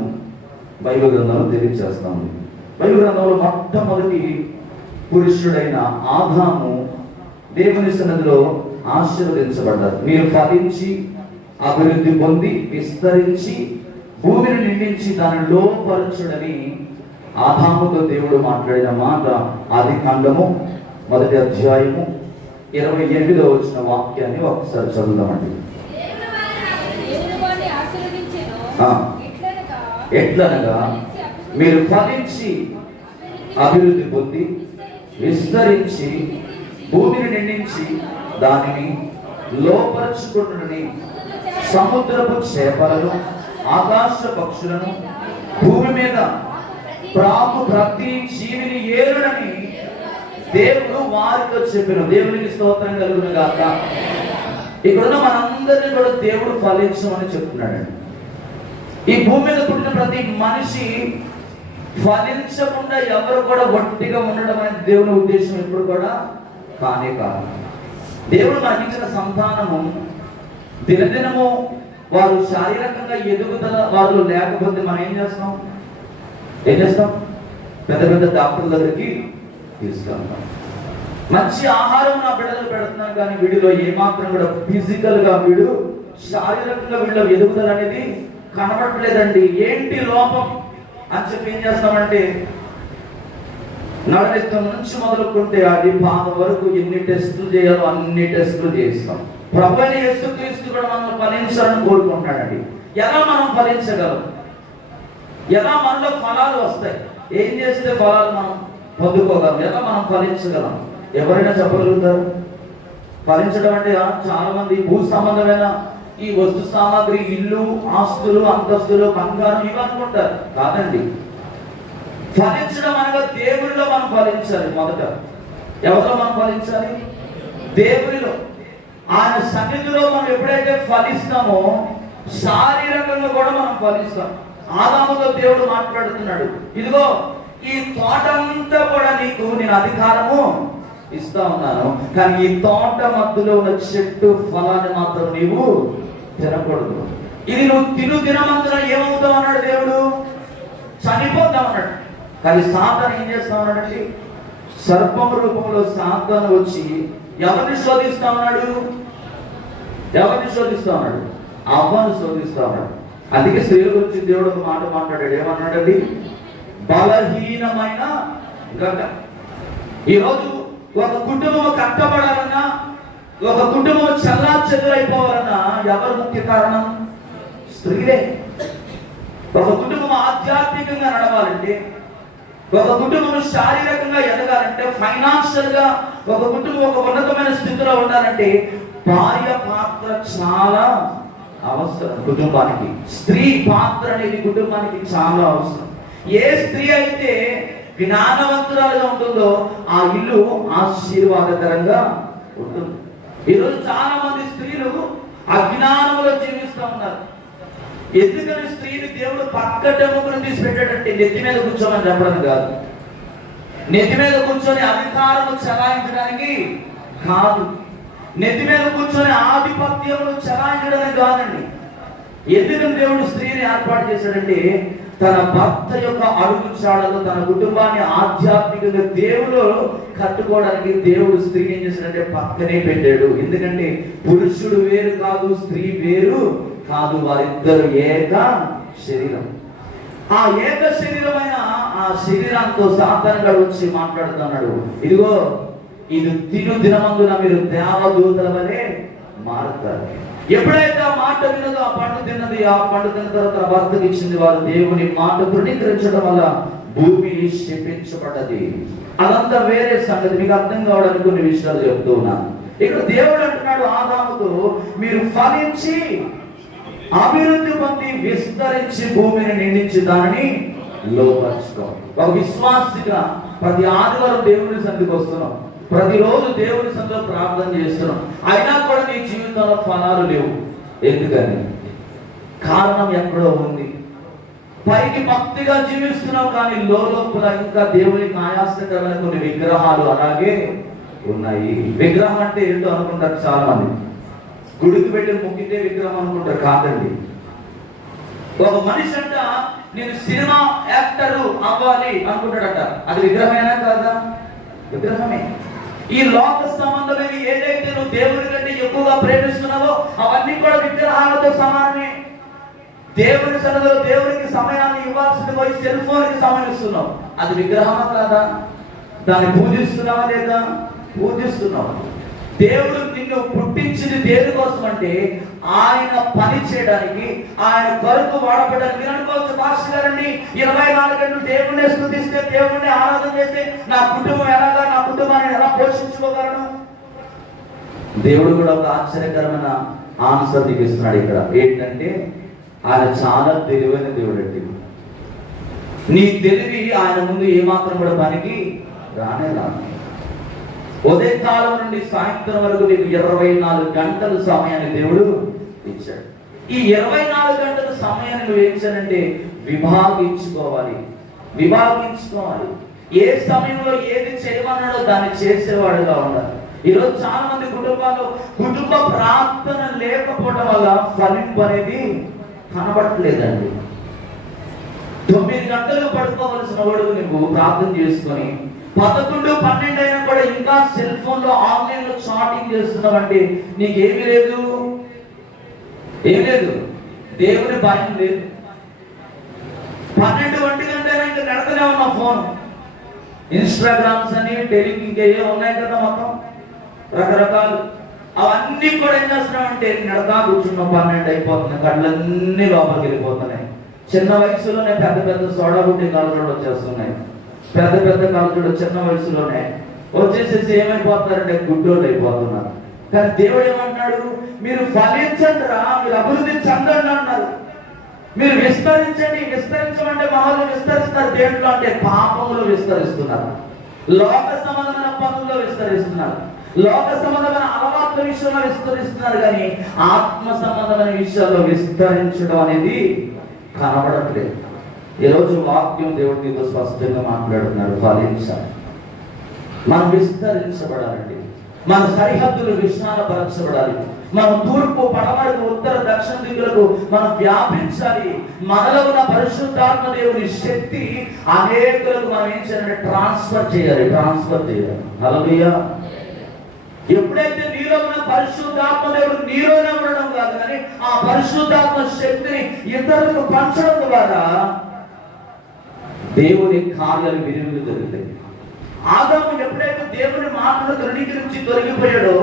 బైబిల్ గ్రంథంలో తెలియజేస్తాము. బైబిల్ గ్రంథంలో మొట్టమొదటి పురుషుడైన ఆదాము దేవుని సన్నిధిలో ఆశీర్వదించబడ్డారు. మీరు ఫలించి అభివృద్ధి పొంది విస్తరించి భూమిని నిండించి దాన్ని లోపరచుడని ఆదాముతో దేవుడు మాట్లాడిన మాట ఆదికాండము 1వ అధ్యాయము 28వ వచ్చిన వాక్యాన్ని ఒకసారి చదువుదామండి. ఎట్లనగా మీరు ఫలించి అభివృద్ధి పొంది విస్తరించి భూమిని నిండించి దానిని లోపరచుకుంటుని సముద్రపు చేపలను, ఆకాశ పక్షులను, భూమి మీద ప్రాకు ప్రతి జీవిని ఏలుడని దేవుడు వారితో చెప్పిన. దేవునికి స్తోత్రం కలుగును గాక. ఇక్కడున్న మనందరినీ కూడా దేవుడు ఫలించమని చెప్తున్నాడండి. ఈ భూమి మీద పుట్టిన ప్రతి మనిషి ఫలించకుండా ఎవరు కూడా ఒట్టిగా ఉండడం అనేది దేవుని ఉద్దేశం ఎప్పుడు కూడా కానే కాదు. దేవుడు మనకి ఇచ్చిన సంతానము దినదినము వారు శారీరకంగా ఎదుగుదల వారు లేకపోతే మనం ఏం చేస్తాం? పెద్ద పెద్ద డాక్టర్ల దగ్గరికి తీసుకెళ్తాం. మంచి ఆహారం నా బిడ్డలు పెడుతున్నాను, కానీ వీడిలో ఏమాత్రం కూడా ఫిజికల్ గా వీడు శారీరకంగా వీళ్ళ ఎదుగుదల అనేది కనబడలేదండి. ఏంటి లోపం అని చెప్పి ఏం చేస్తామంటే నడనెత్తం నుంచి మొదలుకుంటే అది పాదం వరకు ఎన్ని టెస్టులు చేయాలో అన్ని టెస్టులు చేస్తాం. ప్రభువైన యేసుక్రీస్తు కూడా మనం ఫలించాలని కోరుకుంటాడండి. ఎలా మనం ఫలించగలం? ఎలా మనలో ఫలాలు వస్తాయి? ఏం చేస్తే ఫలాలు మనం పొందుకోగలం? ఎలా మనం ఫలించగలం? ఎవరైనా చెప్పగలుగుతారు? ఫలించడం అంటే చాలా మంది భూ సంబంధమైన ఈ వస్తు సామాగ్రి, ఇల్లు, ఆస్తులు, అంతస్తులు, బంగారం ఇవి అనుకుంటారు. కాదండి. ఫలించడం అనగా దేవునిలో మనం ఫలించాలి. మొదట ఎవరిలో మనం ఫలించాలి? దేవునిలో. ఆయన సన్నిధిలో మనం ఎప్పుడైతే ఫలిస్తామో శారీరకంగా కూడా మనం ఫలిస్తాం. ఆదాముతో దేవుడు మాట్లాడుతున్నాడు, ఇదిగో ఈ తోట అంతా కూడా నీకు నేను అధికారము ఇస్తా ఉన్నాను, కానీ ఈ తోట మధ్యలో ఉన్న చెట్టు ఫలాన్ని మాత్రం నీవు తినకూడదు. ఇది నువ్వు తినమందున ఏమవుతావు అన్నాడు దేవుడు? చనిపోతావు అన్నాడు. కానీ సాతాను ఏం చేస్తా ఉన్నాడండి? సర్పం రూపంలో సాతాను వచ్చి ఎవరిని శోధిస్తా ఉన్నాడు? అవ్వను శోధిస్తా ఉన్నాడు. అందుకే స్త్రీల గురించి దేవుడు ఒక మాట మాట్లాడాడు. ఏమన్నాడండి? బలహీనమైన గడ్డ. ఈరోజు ఒక కుటుంబం కట్టబడాలన్నా, ఒక కుటుంబం చల్లా చెదురైపోవాలన్నా ఎవరు ముఖ్య కారణం? స్త్రీలే. ఒక కుటుంబం ఆధ్యాత్మికంగా నడవాలంటే, ఒక కుటుంబం శారీరకంగా ఎదగాలంటే, ఫైనాన్షియల్ గా ఒక కుటుంబం ఒక ఉన్నతమైన స్థితిలో ఉండాలంటే భార్య పాత్ర చాలా అవసరం కుటుంబానికి. స్త్రీ పాత్ర అనేది కుటుంబానికి చాలా అవసరం. ఏ స్త్రీ అయితే జ్ఞానవంతురాలుగా ఉంటుందో ఆ ఇల్లు ఆశీర్వాదకరంగా ఉంటుంది. ఈరోజు చాలా మంది స్త్రీలు అజ్ఞానంలో జీవిస్తూ ఉన్నారు. ఎందుకని స్త్రీని దేవుడు పక్కటెముకను తీసి పెట్టాడంటే నెత్తి మీద కూర్చోమని చెప్పడం కాదు, నెత్తి మీద కూర్చొని అధికారము చలాయించడానికి కాదు, నెత్తి మీద కూర్చొని ఆధిపత్యమును చలాయించడానికి కాదండి. ఎందుకని దేవుడు స్త్రీని ఏర్పాటు చేశాడంటే తన భర్త యొక్క అడుగు చాడలో తన కుటుంబాన్ని ఆధ్యాత్మికంగా దేవుడు కట్టుకోవడానికి దేవుడు స్త్రీని ఏం చేశాడంటే పక్కనే పెట్టాడు. ఎందుకంటే పురుషుడు వేరు కాదు, స్త్రీ వేరు కాదు, వారిద్దరు ఏక శరీరం. ఆ ఏక శరీరమైన ఆ శరీరంతో సాతానుగా వచ్చి మాట్లాడుతున్నాడు, ఇదిగో ఇది తిను దినమందున మీరు దేవదూతల వలె మారుతారు. ఎప్పుడైతే ఆ మాట విన్నదో ఆ పండు తిన్నది, ఆ పండు తిన్న తర్వాత భర్తకి ఇచ్చింది, వారు దేవుని మాట తృణీకరించడం వల్ల భూమి శపించబడ్డది. అదంతా వేరే సంగతి, మీకు అర్థం కావడానికి కొన్ని విషయాలు చెప్తూ ఉన్నాను. ఇక్కడ దేవుడు అంటున్నాడు ఆదాముతో, మీరు ఫలించి అభివృద్ధి పొంది విస్తరించి భూమిని నిండించి దానిని లోపరుచుకో. ఒక విశ్వాసిగా ప్రతి ఆదివారం దేవుని సన్నిధికి వస్తున్నాం, ప్రతిరోజు దేవుని సన్నిధిలో ప్రార్థన చేస్తున్నాం, అయినా కూడా నీ జీవితంలో ఫలాలు లేవు. ఎందుకని? కారణం ఎక్కడో ఉంది. పైకి భక్తిగా జీవిస్తున్నావు కానీ లోపల ఇంకా దేవునికి ఆయాసకరమైన కొన్ని విగ్రహాలు అలాగే ఉన్నాయి. విగ్రహం అంటే ఏంటో అనుకుంటారు చాలా మంది, గుడికి వెళ్ళి మొక్కితే విగ్రహం అనుకుంటారు. కాదండి. ఒక మనిషి అంట నేను సినిమా యాక్టర్ అవ్వాలి అనుకుంటాడట, అది విగ్రహమేనా కాదా? విగ్రహమే. ఈ లోక సంబంధమైన ఏదైతే నువ్వు దేవుని కంటే ఎక్కువగా ప్రేమిస్తున్నావో అవన్నీ కూడా విగ్రహాలతో సమానమే. దేవుని సన్నిధిలో దేవునికి సమయాన్ని ఇవ్వాల్సింది పోయి సెల్ ఫోన్ కి సమయం ఇస్తున్నావు, అది విగ్రహమా కాదా? దాన్ని పూజిస్తున్నావా లేదా? పూజిస్తున్నావు. దేవుడు నిన్ను పుట్టించింది దేనికోసం అంటే ఆయన పని చేయడానికి, ఆయన కొరకు వాడబడడానికి. మీరు అనుకోవచ్చు, పాస్టర్ గారండి 24 గంటలు దేవుణ్ణి స్తుతిస్తే, దేవుణ్ణి ఆరాధన చేస్తే నా కుటుంబం ఎలాగా, నా కుటుంబాన్ని ఎలా పోషించుకోగలను? దేవుడు కూడా ఒక ఆశ్చర్యకరమైన ఆన్సర్ నీకు ఇస్తున్నాడు ఇక్కడ. ఏంటంటే ఆయన చాలా తెలివైన దేవుడు అండి. నీ తెలివి ఆయన ముందు ఏమాత్రం కూడా పనికి రానే రాదు. ఉదయకాలం నుండి సాయంత్రం వరకు నీకు 24 గంటల సమయాన్ని దేవుడు ఇచ్చాడు. ఈ 24 గంటల సమయాన్ని నువ్వు ఏం చేయాలంటే విభాగించుకోవాలి. ఏ సమయంలో ఏది చేయమన్నాడో దాన్ని చేసేవాడుగా ఉండాలి. ఈరోజు చాలా మంది కుటుంబాల్లో కుటుంబ ప్రార్థన లేకపోవడం వల్ల ఫలింపు అనేది కనబడట్లేదండి. 9 గంటలు పడుకోవలసిన వాడు నువ్వు ప్రార్థన చేసుకొని 11, 12 అయినా కూడా ఇంకా సెల్ ఫోన్ లో ఆన్లైన్ లో చాటింగ్ చేస్తున్నావంటే నీకేమీ లేదు, ఏం లేదు, దేవుని భయం లేదు. 12, 1 గంటలైనా ఇంకా నడతనే ఉన్నా ఫోన్, ఇన్స్టాగ్రామ్స్ అని టెలింగ్ ఏ ఉన్నాయి కదా మొత్తం రకరకాలు. అవన్నీ కూడా ఏం చేస్తున్నామంటే నడతా కూర్చున్నాం, 12 అయిపోతున్నాయి, కళ్ళన్నీ లోపలికి వెళ్ళిపోతున్నాయి. చిన్న వయసులోనే పెద్ద పెద్ద సోడా బుట్టి కాలువలు వచ్చేస్తున్నాయి, పెద్ద పెద్ద కాలువలు చిన్న వయసులోనే వచ్చేసేసి ఏమైపోతారంటే గుడ్డోళ్ళు అయిపోతున్నారు. కానీ దేవుడు ఏమంటున్నాడు, మీరు ఫలించండి రా, మీరు అభివృద్ధి చెందండి అన్నారు. మీరు విస్తరించండి. విస్తరించమంటే మహల్లో విస్తరిస్తున్నారు. దేంట్లో అంటే పాపములు విస్తరిస్తున్నారు, లోక సంబంధమైన పనుల్లో విస్తరిస్తున్నారు, లోక సంబంధమైన అలవాట్ల విషయంలో విస్తరిస్తున్నారు. కానీ ఆత్మ సంబంధమైన విషయాల్లో విస్తరించడం అనేది కనబడట్లేదు. ఈరోజు వాక్యం దేవుడు నీతో స్పష్టంగా మాట్లాడుతున్నాడు. ఫలించాలి, మనం విస్తరించబడాలండి. మన సరిహద్దులు విశాలపరచబడాలి. మనం తూర్పు, పడమరకు, ఉత్తర, దక్షిణ దిక్కులకు మనం వ్యాపించాలి. మనలో ఉన్న పరిశుద్ధాత్మ దేవుని శక్తి అనేకులకు మనం ఏం చేయాలంటే ట్రాన్స్ఫర్ చేయాలి. హల్లెలూయా. ఎప్పుడైతే నీలో ఉన్న పరిశుద్ధాత్మ దేవుడు నీలోనే ఉండడం కాదు, కానీ ఆ పరిశుద్ధాత్మ శక్తిని ఇతరులకు పంచడం ద్వారా దేవుని కార్యాలు విరివిగా జరుగుతాయి. ఆదాము ఎప్పుడైతే దేవుని మాటను తృణీకరించి తొలగిపోయాడో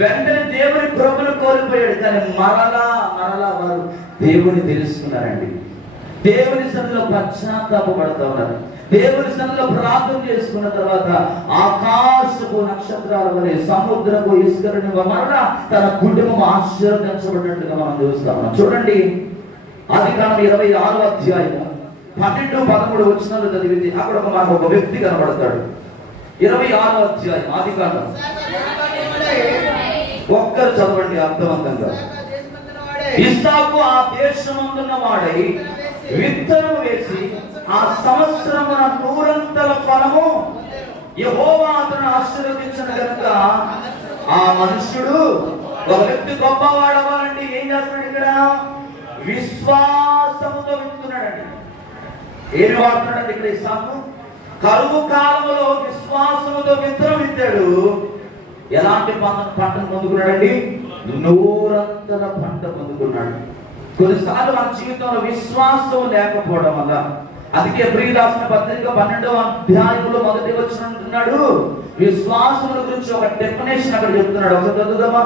వెంటనే దేవుని కృపను కోల్పోయాడు. కానీ మరలా వారు దేవుని తెలుసుకున్నారండి. దేవుని సన్నిధిలో పశ్చాత్తాపపడుతూ ఉన్నారు. దేవుని సన్నిధిలో ప్రార్థన చేసుకున్న తర్వాత ఆకాశపు నక్షత్రాల వలె సముద్రపు ఇసుకను మరలా తన కుటుంబం ఆశీర్వదించబడినట్టుగా మనం చూస్తాం. చూడండి, ఆదికాండం 26వ అధ్యాయము 12, 13 వచనాలు చదివింది. అక్కడ మనకు ఒక వ్యక్తి కనబడతాడు. 26వ అధ్యాయం ఆదికాండం. ఒక్కరు చదవండి అర్థవంతంగా. ఇస్సాకు ఆ దేశమందున్న వాడై విత్తనం వేసి ఆ సంవత్సరమున 100 ఫలము యెహోవా అతను ఆశీర్వదించిన కనుక ఆ మనుష్యుడు, ఒక వ్యక్తి గొప్పవాడవాలంటే ఏం చేస్తున్నాడు? ఇక్కడ విశ్వాసముతో విత్తున్నాడండి. ఏమి వాడుతున్నాడు ఇక్కడ ఇస్సాకు? కరువు కాలంలో విశ్వాసముతో విత్తనం విత్తాడు. ఎలాంటి పంటను పొందుకున్నాడండి? 100 పంట పొందుకున్నాడు. కొన్నిసార్లు మన జీవితంలో విశ్వాసం లేకపోవడం వల్ల, అందుకే ఎబ్రీ రాసిన పత్రిక 12వ అధ్యాయంలో 1వ వచనం అంటున్నాడు, విశ్వాసం గురించి ఒక డెఫినేషన్ అక్కడ చెప్తున్నాడు. ఒకసారి చదువుదామా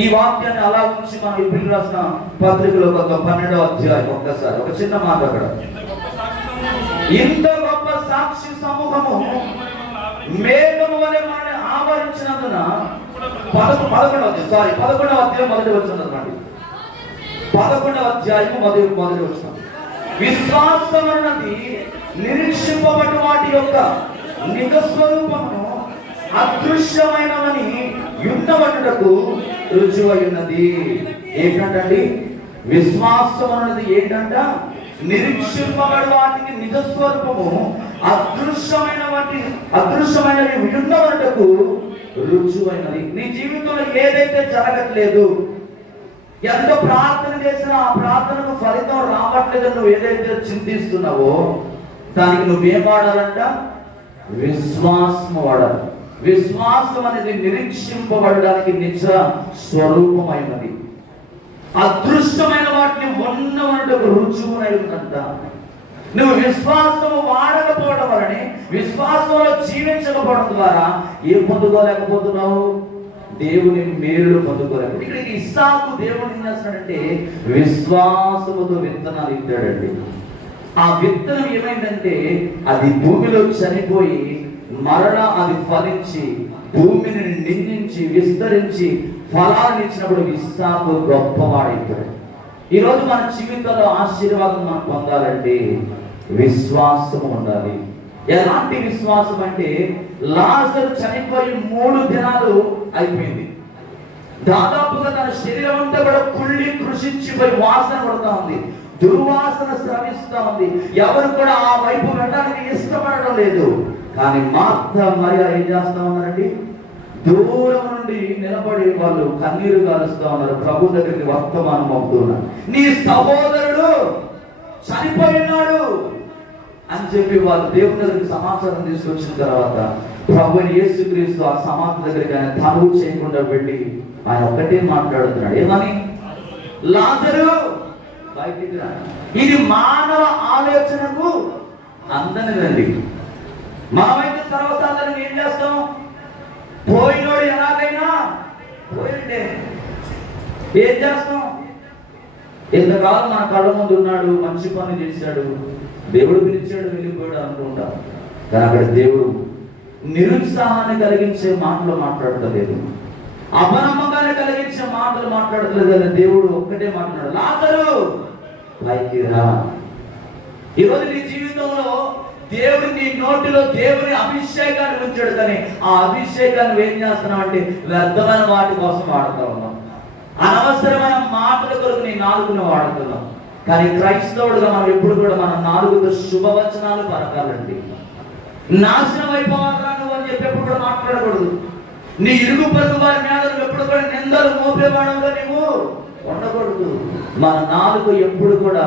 ఈ వాక్యాన్ని? అలా ఉంచి మనం ఎబ్రీ రాసిన పత్రికలో 12వ అధ్యాయం ఒక్కసారి ఒక చిన్న మాట అక్కడ. ఇంత గొప్ప సాక్షి సమూహము మేఘము వలె మనల్ని ఆవరించినందున 11వ అధ్యాయం 1వ వచనం అన్నమాట. 11వ అధ్యాయం 1వ వచనం. విశ్వాసం అన్నది నిరీక్షింపబడిన వాటి యొక్క నిజ స్వరూపమును అదృశ్యమైనవని యుద్ధపడుటకు రుజువై ఉన్నది. ఏంటంటండి? విశ్వాసం అన్నది ఏంటంట? నిరీక్షింపబడిన వాటికి నిజ స్వరూపము అదృశ్యమైనవి యుద్ధపడుటకు రుజువైనది. నీ జీవితంలో ఏదైతే జరగట్లేదు, ఎంత ప్రార్థన చేసినా ఆ ప్రార్థనకు ఫలితం రావట్లేదని నువ్వు ఏదైతే చింతిస్తున్నావో దానికి నువ్వేం వాడాలంట? విశ్వాసం వాడాలి. విశ్వాసం అనేది నిరీక్షింపబడడానికి నిజ స్వరూపమైనది, అదృష్టమైన వాటిని ఉన్నటువంటి రుజువునై ఉందంట. నువ్వు విశ్వాసము వాడకపోవడం వలనే, విశ్వాసంలో జీవించకపోవడం ద్వారా ఏం పొందుకోలేకపోతున్నావు? దేవుని మేలులు పొందుకోలేదు. ఇక్కడ ఇస్సాకు దేవుడు ఏం చేస్తాడంటే విశ్వాసముతో విత్తనాలు ఇచ్చాడండి. ఆ విత్తనం ఏమైందంటే అది భూమిలో చనిపోయి మరలా అది ఫలించి భూమిని నిందించి విస్తరించి ఫలాన్ని ఇచ్చినప్పుడు ఇస్సాకు గొప్పవాడైపోయాడు. ఈరోజు మన జీవితంలో ఆశీర్వాదం మనం పొందాలంటే విశ్వాసం ఉండాలి. ఎలాంటి విశ్వాసం అంటే, లాజరు చనిపోయి 3 దినాలు అయిపోయింది. దాదాపుగా తన శరీరం అంతా కూడా కుళ్ళి కృషించిపోయి వాసన పడుతూ ఉంది, దుర్వాసన స్రవిస్తూ ఉంది. ఎవరు కూడా ఆ వైపు వెళ్ళడానికి ఇష్టపడడం లేదు. కానీ మార్త మరియ ఏం చేస్తా ఉన్నారండి? దూరం నుండి నిలబడి వాళ్ళు కన్నీరు కాలుస్తూ ఉన్నారు, ప్రభు దగ్గరికి వర్తమానం అవుతున్నారు. నీ సహోదరుడు చనిపోయినాడు అని చెప్పి వాళ్ళు దేవుని దగ్గరికి సమాచారం తీసుకొచ్చిన తర్వాత ప్రభు యేసుక్రీస్తు ఆ సమాధి దగ్గరికి ఆయన తనువు చేయకుండా వెళ్ళి ఆయన ఒక్కటే మాట్లాడుతున్నాడు. ఏమని? లాజరు బయటికి రా. ఇది మానవ ఆలోచనకు అందనిదండి. మనమైతే సర్వసాధారణంగా ఏం చేస్తాం? పోయినోడు ఎలాగైనా పోయిండే ఏం చేస్తాం? ఇంతకాలం మన కళ్ళ ముందు ఉన్నాడు, మంచి పని చేశాడు, దేవుడు పిలిచాడు, వెళ్ళిపోయాడు అనుకుంటాం. కానీ అక్కడ దేవుడు నిరుత్సాహాన్ని కలిగించే మాటలు మాట్లాడతలేదు, అపనమ్మకాన్ని కలిగించే మాటలు మాట్లాడతలేదు. కానీ దేవుడు ఒక్కటే మాట్లాడాడు, లాజరు పైకి రా. ఈరోజు నీ జీవితంలో దేవుడు నీ నోటిలో దేవుని అభిషేకాన్ని ఉంచాడు, కానీ ఆ అభిషేకాన్ని ఏం చేస్తున్నావు అంటే వ్యర్థమైన వాటి కోసం వాడుతూ ఉన్నాం. అనవసరమైన మాటల కొరకు నీ నాలుగును వాడుతున్నాం. కానీ క్రైస్తవుడుగా మనం ఎప్పుడు కూడా మన నాలుగుతో శుభవచనాలు పలకాలండి. నాశనం అయిపోవాలా నువ్వు అని చెప్పి ఎప్పుడు కూడా మాట్లాడకూడదు. నీ ఇరుగు పొరుగు వారి మీద నువ్వు ఎప్పుడు కూడా నిందలు మోపేవాడంగా నువ్వు ఉండకూడదు. మన నాలుగు ఎప్పుడు కూడా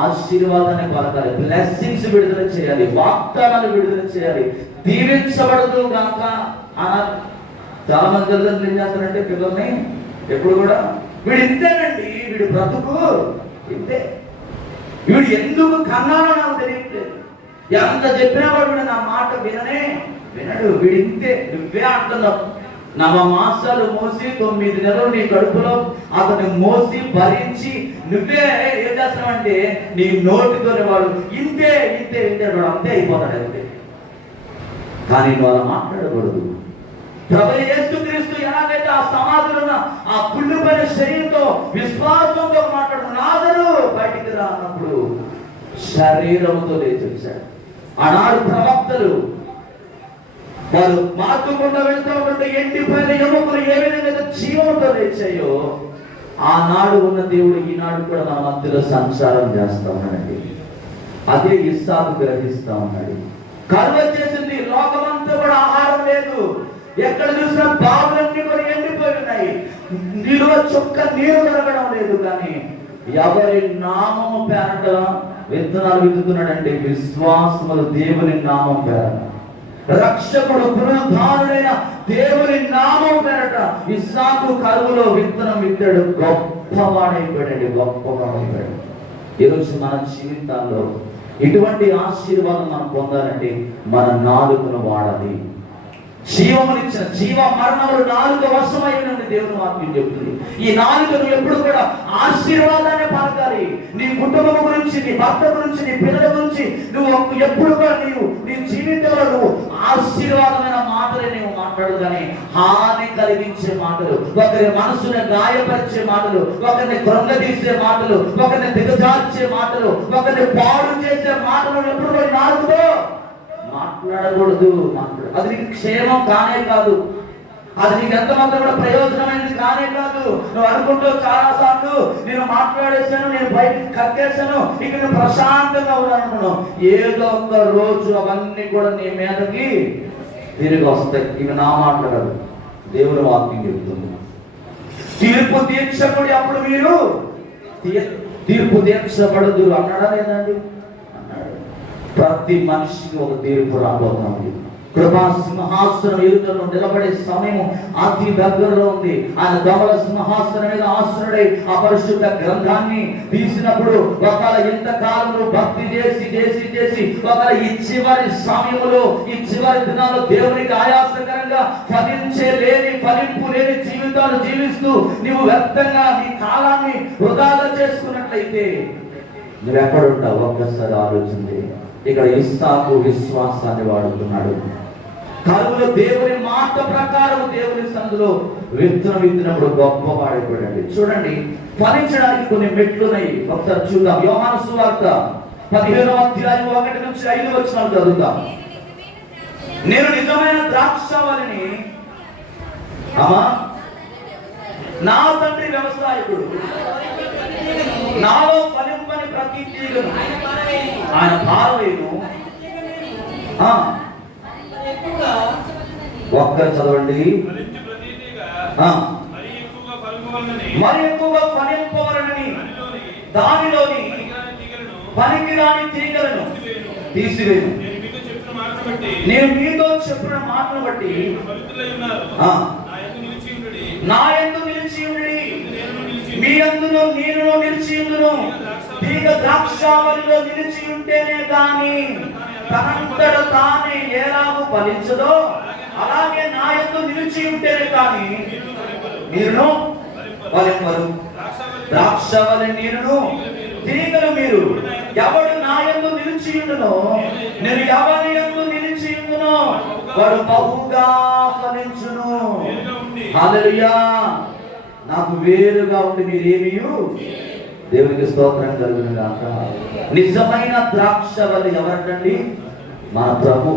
ఆశీర్వాదాన్ని పలకాలి, బ్లెస్సింగ్స్ విడుదల చేయాలి, వాగ్దానాలు విడుదల చేయాలి. దీవించబడదు కాక అనాలి. చాలా మంది తల్లిదండ్రులు ఏం చేస్తారంటే పిల్లల్ని ఎప్పుడు కూడా వీడు ఇంతేనండి, వీడు బ్రతుకు ఇంతే, వీడు ఎందుకు కన్నానో నాకు తెలియట్లేదు, ఎంత చెప్పినా వాడు నా మాట వినడు, వీడు ఇంతే, నువ్వే అంటున్నావు. 9 మాసాలు మోసి 9 నెలలు నీ కడుపులో అతన్ని మోసి భరించి నువ్వే ఏం చేస్తున్నావంటే నీ నోటితోనే వాడు ఇంతే ఇంతే ఇంతే వాడు అంతే అయిపోతాడు అంతే. కానీ నువ్వు అలా మాట్లాడకూడదు. ప్రభు యేసుక్రీస్తు ఎలాగైతే ఆ సమాధిలో ఉన్న ఆ కుళ్ళిపోయిన శరీరంతో విశ్వాసంతో మాట్లాడుతున్న లాజరు బయటికి రా అన్నప్పుడు శరీరంతో లేచి వచ్చాడు. ఆనాడు ప్రవక్తలు వారు మార్గకుండా వెళ్తూ ఉంటే ఎండిపోయిన ఎముకలు ఏ విధంగా జీవంతో లేచాయో ఆనాడు ఉన్న దేవుడు ఈనాడు కూడా మన మధ్యలో సంచారం చేస్తా ఉన్నాడండి. అదే ఇస్సాకు గ్రహిస్తా ఉన్నాడు. కరువు వచ్చేసింది, లోకమంతా కూడా ఆహారం లేదు, ఎక్కడ చూసినా బావులన్నీ కూడా ఎండిపోయి ఉన్నాయి, నీరు చుక్క నీరు దొరకడం లేదు. కానీ ఎవరి నామము పేరట విత్తనాలు విత్తుతున్నాడంటే విశ్వాసములు దేవుని నామం పేరట, రక్షకుడు పునరుద్ధారుడైన దేవుని నామం పేరట ఇస్సాకు కరువులో విత్తనం విత్తాడు. గొప్పవాడైపోయాడు, గొప్పవాడైపోయాడు. ఈరోజు మన జీవితాల్లో ఇటువంటి ఆశీర్వాదం మనం పొందాలంటే మన నాలుకను వాడాలి. జీవమునిచ్చిన జీవ మరణములు నాలుక వశమైనది దేవుని వాక్యం చెబుతుంది. ఈ నాలుకను ఎప్పుడు కూడా ఆశీర్వాదాన్ని పలకాలి. నీ కుటుంబం గురించి, నీ భర్త గురించి, నీ పిల్లల గురించి నువ్వు ఎప్పుడు కూడా నీ జీవితంలో నువ్వు ఆశీర్వాదమైన మాటలే నువ్వు మాట్లాడు, కానీ హాని కలిగించే మాటలు, ఒకరి మనసుని గాయపరిచే మాటలు, ఒకరిని కృంగదీసే మాటలు, ఒకరిని దిగజార్చే మాటలు, ఒకరిని పాడు చేసే మాటలు ఎప్పుడు కూడా నాలుగుతో మాట్లాడకూడదు. అది నీకు క్షేమం కానే కాదు, అది నీకు ఎంతమంది కూడా ప్రయోజనమైనది కానే కాదు. నువ్వు అనుకుంటూ చాలా సార్లు నేను మాట్లాడేశాను, నేను బయటకు కక్కేశాను, ఇక నువ్వు ప్రశాంతంగా ఉన్నాను. ఏదో ఒక రోజు అవన్నీ కూడా నీ మీదకి తిరిగి వస్తాయి. ఇవి నా మాట్లాడదు, దేవుని వాక్యం చెప్తుంది. తీర్పు తీర్చబడి అప్పుడు మీరు తీర్పు తీర్చబడదు అన్నాడా లేదండి? ప్రతి మనిషికి ఒక తీర్పు రాబోతుంది. కృపా సింహాసనం ఎదుటను నిలబడే సమయం అతి దగ్గరలో ఉంది. ఆయన దమల సింహాసనం మీద ఆసనుడై ఆ పరిశుద్ధ గ్రంథాన్ని తీసినప్పుడు ఒకవేళ ఇంతకాలం భక్తి చేసి చేసి చేసి ఒకవేళ ఈ చివరి సమయంలో, ఈ చివరి దినాల్లో దేవునికి ఆయాసకరంగా ఫలింపు లేని జీవితాలు జీవిస్తూ నువ్వు వ్యర్థంగా నీ కాలాన్ని వృధాగా చేసుకున్నట్లయితే నువ్వు ఎక్కడుంటావు ఒక్కసారి ఆలోచించి. ఇక్కడ ఇస్సాకు విశ్వాసాన్ని వాడుతున్నాడు. కరువులో దేవుని మాట ప్రకారం దేవుని సందులో విత్తనం విత్తినప్పుడు గొప్ప వాడిపోయాడు. చూడండి, ఫలించడానికి కొన్ని మెట్లున్నాయి. ఒకసారి చూద్దాం. యోహాను సువార్త 15వ అధ్యాయం 1 నుంచి 5 వచనాలు చదువుతాం. నేను నిజమైన ద్రాక్షావళిని, నా తండ్రి వ్యవసాయకుడు, నాలో ఫలింపని ప్రతి తీగను ఆయన పారవేయును. ఒక్కరు చదవండి. మరి ఎక్కువగా ఫలింపవలనని దానిలోని పనికిరాని తీగలను తీసివేయును. నేను మీతో చెప్పిన మాటను బట్టి నా యందు నిలిచి ఉండి, మీ యందును నేను నిలిచి ఉండును. తీగ ద్రాక్షావళిలో నిలిచి ఉంటేనే కానీ తనంతట తానే ఎలాగూ ఫలించదో, అలాగే నా యందు నిలిచి ఉంటేనే కానీ మీరును ఫలింపరు. ద్రాక్షావళి నేనును, తీగలు మీరు. ఎవడు నా యందు నిలిచి ఉండునో, నేను ఎవరి యందు నిలిచి ఉండునో వాడు బహుగా ఫలించును. హల్లెలూయా. నాకు వేరుగా ఉండి మీరేమియు. దేవునికి స్తోత్రం కలుగును గాక. నిజమైన ద్రాక్షవల్లి ఎవరండి? మన ప్రభు.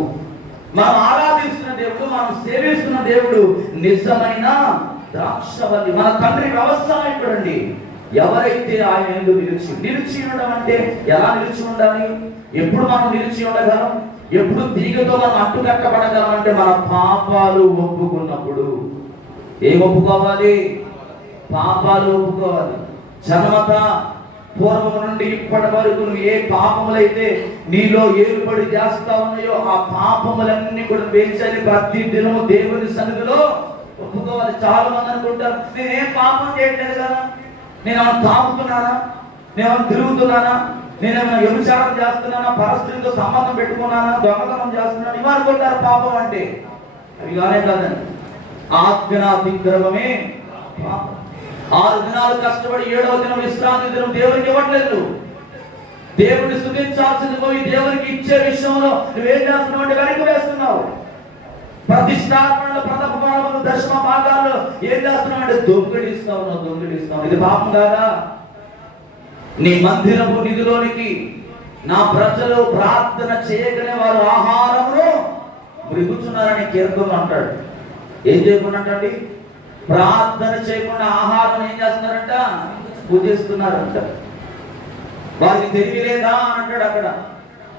మనం ఆరాధిస్తున్న దేవుడు, మనం సేవిస్తున్న దేవుడు నిజమైన ద్రాక్షవల్లి. మన తండ్రి వ్యవసాయకుడండి. ఎవరైతే ఆయన యందు నిలిచి ఉండడం అంటే ఎలా నిలిచి ఉండాలి? ఎప్పుడు మనం నిలిచి ఉండగలం? ఎప్పుడు తీగతో మనం అడ్డుకట్టబడగలం అంటే మన పాపాలు ఒప్పుకున్నప్పుడు. ఏం ఒప్పుకోవాలి? పాపాలు ఒప్పుకోవాలి. జన్మత పూర్వం నుండి ఇప్పటి వరకు నువ్వు ఏ పాపములైతే నీలో ఏలుబడి చేస్తా ఉన్నాయో ఆ పాపములన్నీ కూడా పేర్చాలి. ప్రతి దినము దేవుని సన్నిధిలో ఒప్పుకోవాలి. చాలా మంది అనుకుంటారు, నేనేం పాపం చేయట్లేదు కదా, నేనేమైనా తాగుతున్నానా, నేనేమైనా తిరుగుతున్నానా, నేనేమైనా వ్యభిచారం చేస్తున్నానా, పరస్త్రీతో సంబంధం పెట్టుకున్నానా, దొంగతనం చేస్తున్నాను, ఇవి అనుకుంటారు పాపం అంటే. అవి కానే కాదండి. ఆజ్ఞాతిక్రమమే పాపం. 6 దినాలు కష్టపడి 7వ దినం విశ్రాంతి దినం దేవునికి ఇవ్వట్లేదు. దేవుడిని స్తుతించాల్సింది పోయి దేవునికి ఇచ్చే విషయంలో నువ్వేం చేస్తున్నావు అంటే వెనక్కి వేస్తున్నావు. ప్రతిష్టాపనలో ప్రథమ భాగంలో దశమ భాగాల్లో ఏం చేస్తున్నావు అంటే దొంగిలిస్తావు. ఇది పాపం కాదా? నీ మందిరపు నిధిలోనికి నా ప్రజలు ప్రార్థన చేయగానే వారు ఆహారమును మృగుచున్నారని కీర్తనలు అంటాడు. ఏం చేయకుండా అంటండి? ప్రార్థన చేయకుండా ఆహారం ఏం చేస్తున్నారంట? పూజిస్తున్నారంట. వారికి తెలియలేదా అని అంటాడు అక్కడ.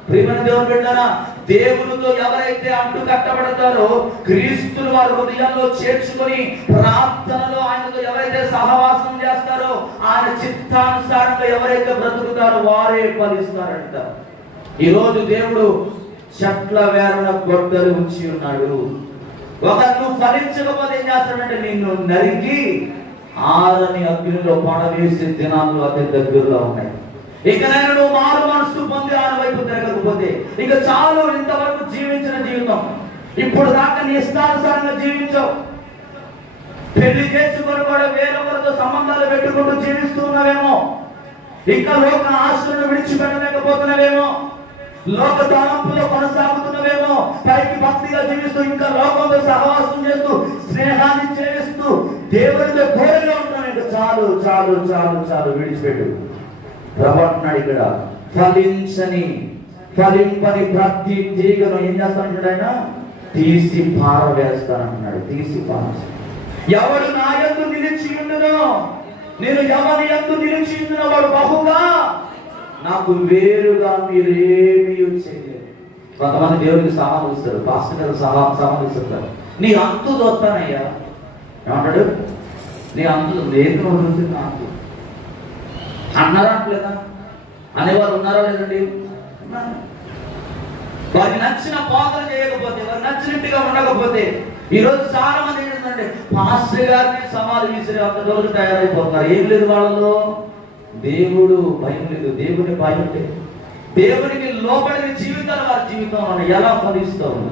ప్రియమైన దేవుని బిడ్డలారా, దేవునితో ఎవరైతే అంటు కట్టబడతారో, క్రీస్తుని వారి హృదయంలో చేర్చుకొని ప్రార్థనలో ఆయనతో ఎవరైతే సహవాసం చేస్తారో, ఆయన చిత్తానుసారంగా ఎవరైతే బ్రతుకుతారో వారే ఫలిస్తారంట. ఈరోజు దేవుడు చెట్ల వేరన గొడ్డలు ఉంచి ఉన్నాడు. నువ్వు ఫలించకపోతే ఏం చేస్తాడంటే నిన్ను నరికి ఆరని అగ్నిలో పడవేసే దినాలు అతి దగ్గరలో ఉన్నాయి. ఇకనైనా నువ్వు మారు మనసు పొంది ఆయన వైపు తిరగకపోతే ఇక చాలు. ఇంతవరకు జీవించిన జీవితం ఇప్పుడు దాకా నీ ఇష్టానుసారంగా జీవించవు. పెళ్లి చేసుకొని కూడా వేరొకరితో సంబంధాలు పెట్టుకుంటూ జీవిస్తూ ఉన్నావేమో. ఇంకా లోక ఆశలను విడిచిపెట్టలేకపోతున్నావేమో. లోక తలంపులో కొనసాగుతున్నవేమో. పైకి భక్తిగా జీవిస్తూ ఇంకా లోకంతో సహవాసం చేస్తూ స్నేహాన్ని చేస్తూ దేవునితో దూరంగా ఉంటున్నావు. ఇంకా చాలు చాలు చాలు చాలు, విడిచిపెట్టు. ప్రభు అంటున్నాడు ఇక్కడ, ఫలింపని ప్రతి తీగను ఏం చేస్తానంటాడు ఆయన? తీసి పారవేస్తానంటున్నాడు. తీసి పారవేస్తాను. ఎవడు నా యందు నిలిచి ఉండునో, నేను ఎవరి యందు నిలిచి ఉండునో వాడు బహుగా నాకు వేరుగా మీరేమీ చేయలేదు. కొంతమంది దేవుడికి సామాన్లు ఇస్తారు, పాస్టర్ గారు సామాన్లు ఇస్తారు. నీ అంతు దొస్తానయ్యా ఏమంటాడు? నీ అంతు లేదు చూసి నా అంతు అన్నారా అంటలేదా? అనేవారు ఉన్నారా లేదండి? వారికి నచ్చిన పాత్రలు చేయకపోతే, వారికి నచ్చినట్టుగా ఉండకపోతే, ఈరోజు చాలా మంది ఏంటంటే పాస్టర్ గారిని సమాధి విసిరే అంత రోజు తయారైపోతున్నారు. ఏం లేదు వాళ్ళలో, దేవుడు భయం లేదు. దేవుని భయం లేదు. దేవునికి లోపలిన జీవితాలు వారి జీవితంలో ఎలా ఫలిస్తావు?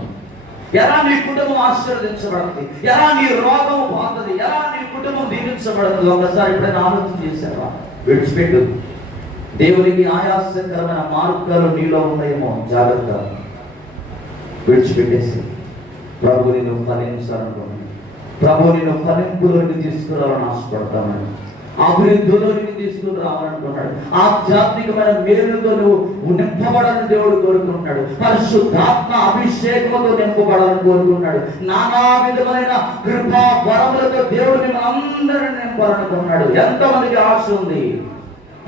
ఎలా నీ కుటుంబం ఆశీర్వదించబడుతుంది? ఎలా నీ రోగం పోతుంది? ఎలా నీ కుటుంబం దీవించబడుతుంది? ఒకసారి ఎప్పుడైనా ఆలోచన చేశావా? విడిచిపెట్టు. దేవునికి ఆయాసకరమైన మార్గాలు నీలో ఉన్నాయేమో, జాగ్రత్త. విడిచిపెట్టేసి ప్రభు నేను ఫలించాలనుకున్నాను. ప్రభు నేను ఫలింపులోకి తీసుకురావాలని ఆశపడతానని, అభివృద్ధిలోకి తీసుకుని రావాలనుకున్నాడు. ఆధ్యాత్మికమైన మేలుతో నువ్వు నింపబడాలని దేవుడు కోరుకుంటున్నాడు. పరిశుద్ధాత్మ అభిషేకంతో నింపబడాలని కోరుకుంటున్నాడు. నానా విధమైన కృపా వరములతో దేవుడిని అందరిని నింపాలనుకున్నాడు. ఎంతమందికి ఆశ ఉంది?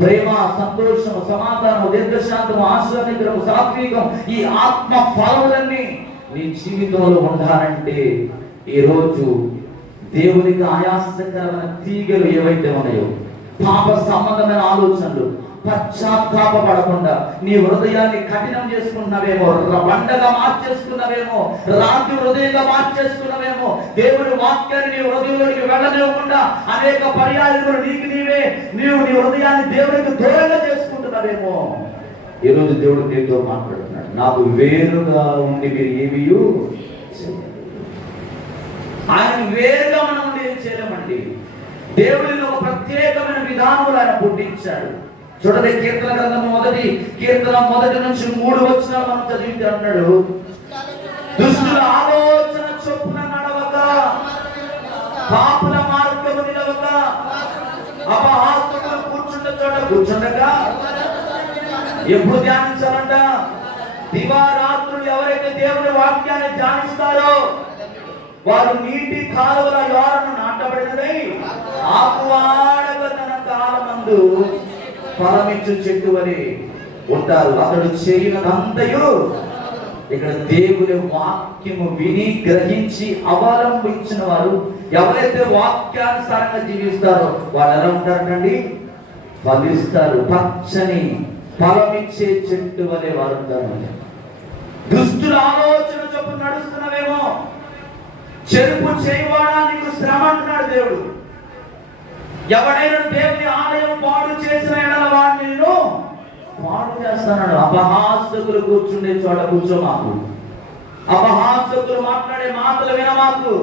ప్రేమ, సంతోషము, సమాధానము, దీర్ఘశాంతము, ఆశ్రమికము, సాత్వికం, ఈ ఆత్మ ఫలములన్నీ నీ జీవితంలో ఉండాలంటే ఈరోజు దేవునికి ఆయాసకరమైన తీగలు ఏవైతే ఉన్నాయో, పాప సంబంధమైన ఆలోచనలు, పశ్చాత్తాపపడకుండా నీ హృదయాన్ని కఠినం చేసుకున్నావేమో, బండగా మార్చేసుకున్నావేమో, రాతి హృదయంగా మార్చేసుకున్నావేమో, దేవుడి వాక్యాన్ని నీ హృదయంలోకి వెళ్ళనివ్వకుండా అనేక పర్యాయాలు నీవు నీ హృదయాన్ని దేవుడికి దూరంగా చేసుకుంటున్నావేమో. ఈరోజు దేవుడు నీతో మాట్లాడుతున్నాడు. నాకు వేరుగా ఉండి మీరు ఏమీ ఆయన వేరుగా మనం ఏం చేయలేమండి. దేవుడిని ఒక ప్రత్యేకమైన విధానంలో ఆయన పుట్టించాడు. చూడండి, కీర్తన గ్రంథం కీర్తన 1 నుంచి 3 వచనాలు మనం చదివితే అన్నాడు, దుష్టుల ఆలోచన చొప్పున నడవక, పాపుల మార్గము నిలవక, అపహాసకులు కూర్చుంట చోట కూర్చుండక. ఎప్పుడు ధ్యానించాలంట? దివారాత్రులు ఎవరైతే దేవుని వాక్యాన్ని ధ్యానిస్తారో వారు నీటి కాలువల యోరను నాటబడినదై ఆకువాడక తన కాలమందు ఫలమిచ్చు చెట్టు అని ఉంటారు. అతడు చేయనంతయు ఇక్కడ దేవుని వాక్యము విని గ్రహించి అవలంబించిన వారు ఎవరైతే వాక్యానుసారంగా జీవిస్తారో వాళ్ళు ఎలా ఉంటారండి? ఫలిస్తారు. పచ్చని ఫలమిచ్చే చెట్టు వలె వారు ఉంటారు. దుష్టుల ఆలోచన చొప్పున నడుస్తున్నావేమో, చెరుపు చేయవాడా నీకు శ్రమ అంటున్నాడు దేవుడు. ఎవడైనా దేవుని ఆలయం పాడు చేసిన ఎడల వాడిని నేను పాడు చేస్తాడు. అపహాసకులు కూర్చుండే చోట కూర్చోమాకు, అపహాసకులు మాట్లాడే మాటలు వినమాకు.